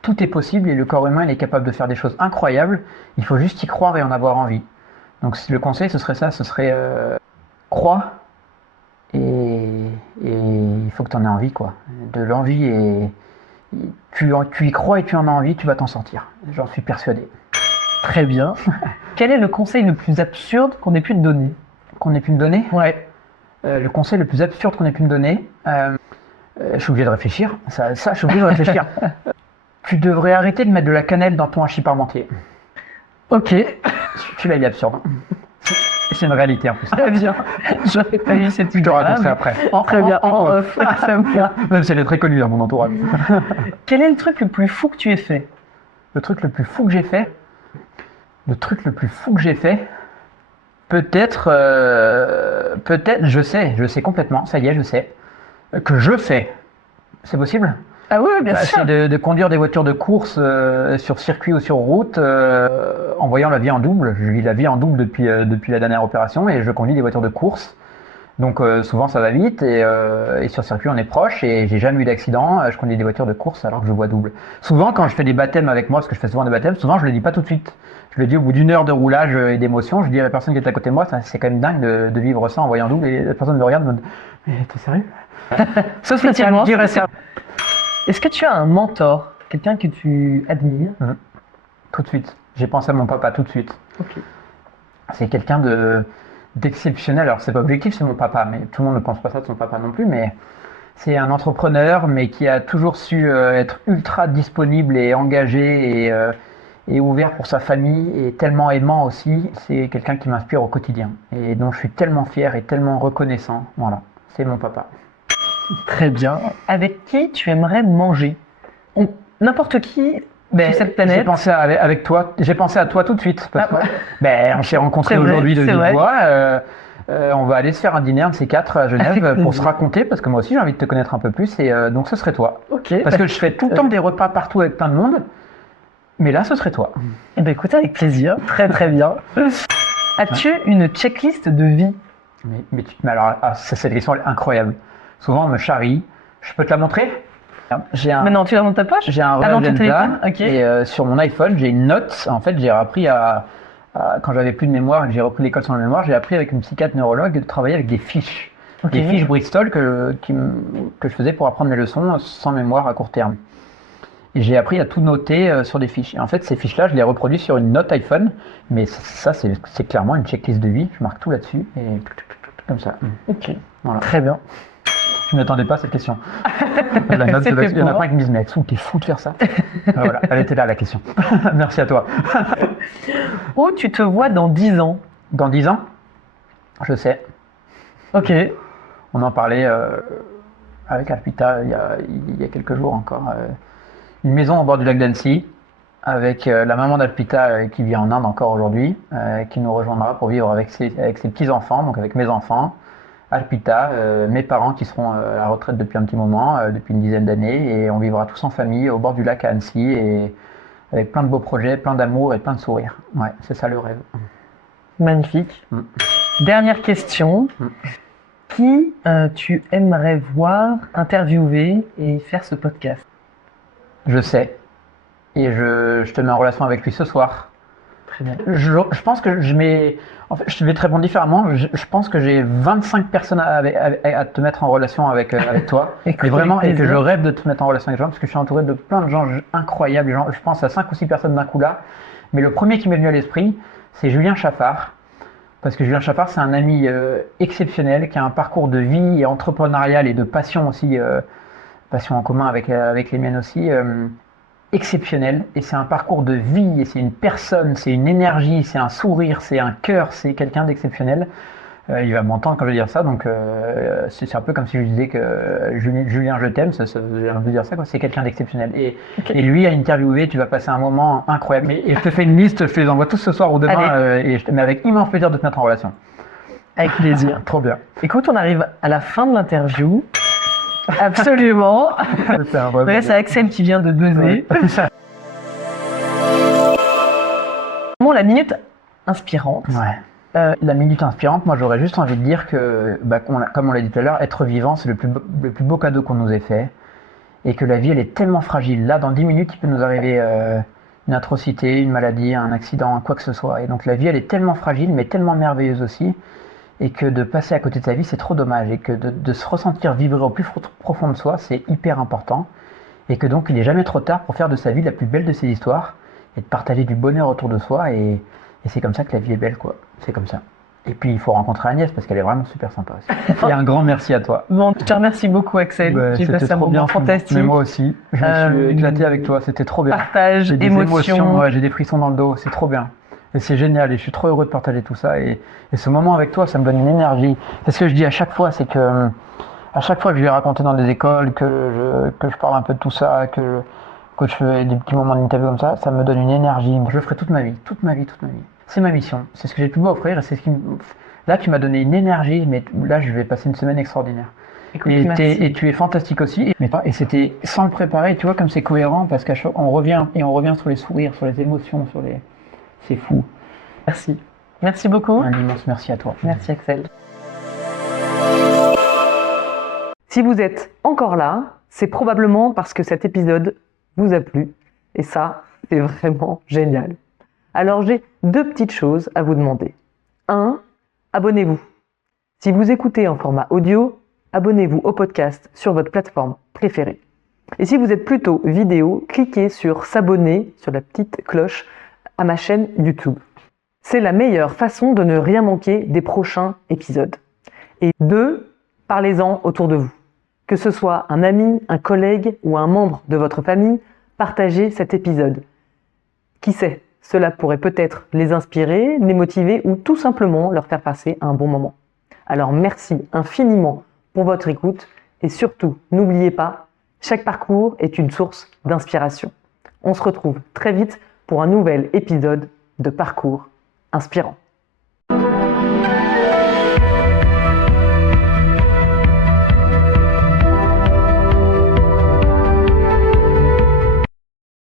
Tout est possible et le corps humain il est capable de faire des choses incroyables, il faut juste y croire et en avoir envie. Donc le conseil, ce serait ça, ce serait crois et il faut que tu en aies envie, quoi. De l'envie et tu y crois et tu en as envie, tu vas t'en sortir. J'en suis persuadé. Très bien. Quel est le conseil le plus absurde qu'on ait pu te donner? Qu'on ait pu me donner? Ouais. Le conseil le plus absurde qu'on ait pu me donner, je suis obligé de réfléchir. Ça, je suis obligé de réfléchir. Tu devrais arrêter de mettre de la cannelle dans ton hachis parmentier. Ok. Celui-là, il est absurde. C'est une réalité en plus. Très bien. J'aurais pas eu cette idée. Je te raconterai après. Très bien. En off. Ça me plaît. Même si elle est très connue dans mon entourage. Quel est le truc le plus fou que tu aies fait? Le truc le plus fou que j'ai fait? Le truc le plus fou que j'ai fait? Peut-être, je sais complètement, ça y est, je sais, que je fais. C'est possible? Ah oui, bien sûr. C'est de conduire des voitures de course sur circuit ou sur route en voyant la vie en double. Je vis la vie en double depuis la dernière opération et je conduis des voitures de course. Donc souvent ça va vite et sur circuit on est proche et j'ai jamais eu d'accident. Je conduis des voitures de course alors que je vois double. Souvent quand je fais des baptêmes avec moi, parce que je fais souvent des baptêmes, souvent je le dis pas tout de suite. Je le dis au bout d'une heure de roulage et d'émotion. Je dis à la personne qui est à côté de moi, c'est quand même dingue de vivre ça en voyant double et la personne me regarde et me dit mais t'es sérieux? Sauf spécialement. Est-ce que tu as un mentor, quelqu'un que tu admires? Tout de suite. J'ai pensé à mon papa tout de suite. Ok. C'est quelqu'un d'exceptionnel. Alors c'est pas objectif, c'est mon papa, mais tout le monde ne pense pas ça de son papa non plus. Mais c'est un entrepreneur, mais qui a toujours su être ultra disponible et engagé et ouvert pour sa famille et tellement aimant aussi. C'est quelqu'un qui m'inspire au quotidien et dont je suis tellement fier et tellement reconnaissant. Voilà, c'est mon papa. Très bien. Avec qui tu aimerais manger? N'importe qui sur cette planète. J'ai pensé avec toi. J'ai pensé à toi tout de suite. Parce que, on s'est rencontrés aujourd'hui de vive voix. On va aller se faire un dîner, un de ces quatre, à Genève, pour se raconter, parce que moi aussi j'ai envie de te connaître un peu plus, et donc ce serait toi. Ok. Parce que je fais tout le temps des repas partout avec plein de monde, mais là ce serait toi. Eh bien écoute, avec plaisir. Très très bien. As-tu une checklist de vie? Mais alors, cette question est incroyable. Souvent on me charrie. Je peux te la montrer? Mais non, tu l'as dans ta poche? J'ai un dans ton agenda, téléphone. Okay. Et sur mon iPhone, j'ai une note. En fait, j'ai appris quand j'avais plus de mémoire et que j'ai repris l'école sans mémoire, j'ai appris avec une psychiatre neurologue de travailler avec des fiches. Okay. Des fiches Bristol que je faisais pour apprendre mes leçons sans mémoire à court terme. Et j'ai appris à tout noter sur des fiches. Et en fait, ces fiches-là, je les reproduis sur une note iPhone. Mais ça, c'est clairement une checklist de vie. Je marque tout là-dessus et comme ça. Ok. Voilà. Très bien. Je ne m'attendais pas à cette question. La note il y en a plein qui me disent, mais Axou, t'es fou de faire ça. Voilà, elle était là la question. Merci à toi. Où tu te vois dans 10 ans? Dans 10 ans? Je sais. Ok. On en parlait avec Alpita il y a quelques jours encore. Une maison au bord du lac d'Annecy, avec la maman d'Alpita qui vit en Inde encore aujourd'hui, qui nous rejoindra pour vivre avec ses petits-enfants, donc avec mes enfants. Alpita, mes parents qui seront à la retraite depuis un petit moment, depuis une dizaine d'années, et on vivra tous en famille au bord du lac à Annecy, et avec plein de beaux projets, plein d'amour et plein de sourires. Ouais, c'est ça le rêve. Magnifique. Dernière question. Qui tu aimerais voir interviewer et faire ce podcast? Je sais. Et je te mets en relation avec lui ce soir. Très bien. Je pense que je vais te répondre différemment. Je pense que j'ai 25 personnes à te mettre en relation avec toi. Mais vraiment, et que je rêve de te mettre en relation avec toi, parce que je suis entouré de plein de gens incroyables. Je pense à 5 ou 6 personnes d'un coup là. Mais le premier qui m'est venu à l'esprit, c'est Julien Chaffard. Parce que Julien Chaffard, c'est un ami exceptionnel, qui a un parcours de vie entrepreneurial et de passion aussi, passion en commun avec les miennes aussi, exceptionnel. Et c'est un parcours de vie, et c'est une personne, c'est une énergie, c'est un sourire, c'est un cœur, c'est quelqu'un d'exceptionnel. Il va m'entendre quand je vais dire ça, donc c'est un peu comme si je disais que Julien, je t'aime, j'ai envie de dire ça, quoi. C'est quelqu'un d'exceptionnel. Et lui, à interviewer, tu vas passer un moment incroyable. Et je te fais une liste, je te les envoie tous ce soir ou demain, mais avec immense plaisir de te mettre en relation. Avec plaisir. Trop bien. Écoute, on arrive à la fin de l'interview. Absolument. C'est un vrai Ouais, c'est Axel qui vient de buzzer. Bon, la minute inspirante. Ouais. La minute inspirante, moi j'aurais juste envie de dire que, comme on l'a dit tout à l'heure, être vivant, c'est le plus beau cadeau qu'on nous ait fait. Et que la vie, elle est tellement fragile. Là, dans 10 minutes, il peut nous arriver une atrocité, une maladie, un accident, quoi que ce soit. Et donc la vie, elle est tellement fragile, mais tellement merveilleuse aussi. Et que de passer à côté de sa vie, c'est trop dommage. Et que de se ressentir vibrer au plus profond de soi, c'est hyper important. Et que donc, il n'est jamais trop tard pour faire de sa vie la plus belle de ses histoires. Et de partager du bonheur autour de soi. Et c'est comme ça que la vie est belle, quoi. C'est comme ça. Et puis, il faut rencontrer Agnès parce qu'elle est vraiment super sympa aussi. Et un grand merci à toi. Bon, je te remercie beaucoup, Axel. J'ai passé un moment fantastique. Mais moi aussi. Je me suis éclaté avec toi. C'était trop bien. Partage, j'ai des émotions. Ouais, j'ai des frissons dans le dos. C'est trop bien. Et c'est génial. Et je suis trop heureux de partager tout ça. Et ce moment avec toi, ça me donne une énergie. C'est ce que je dis à chaque fois, c'est que à chaque fois que je vais raconter dans des écoles, que je parle un peu de tout ça, que je fais des petits moments d'interview comme ça me donne une énergie. Je le ferai toute ma vie. Toute ma vie. C'est ma mission. C'est ce que j'ai de plus beau à offrir. Et c'est ce qui Là, tu m'as donné une énergie, mais là, je vais passer une semaine extraordinaire. Écoute, et tu es fantastique aussi. Et c'était sans le préparer, tu vois, comme c'est cohérent, parce qu'on revient sur les sourires, sur les émotions, c'est fou. Merci. Merci beaucoup. Un immense merci à toi. Merci, Axel. Si vous êtes encore là, c'est probablement parce que cet épisode vous a plu. Et ça, c'est vraiment génial. Alors, j'ai 2 petites choses à vous demander. 1. Abonnez-vous. Si vous écoutez en format audio, abonnez-vous au podcast sur votre plateforme préférée. Et si vous êtes plutôt vidéo, cliquez sur s'abonner, sur la petite cloche, à ma chaîne YouTube. C'est la meilleure façon de ne rien manquer des prochains épisodes. Et 2, parlez-en autour de vous. Que ce soit un ami, un collègue ou un membre de votre famille, partagez cet épisode. Qui sait ? Cela pourrait peut-être les inspirer, les motiver ou tout simplement leur faire passer un bon moment. Alors merci infiniment pour votre écoute et surtout, n'oubliez pas, chaque parcours est une source d'inspiration. On se retrouve très vite pour un nouvel épisode de Parcours Inspirant.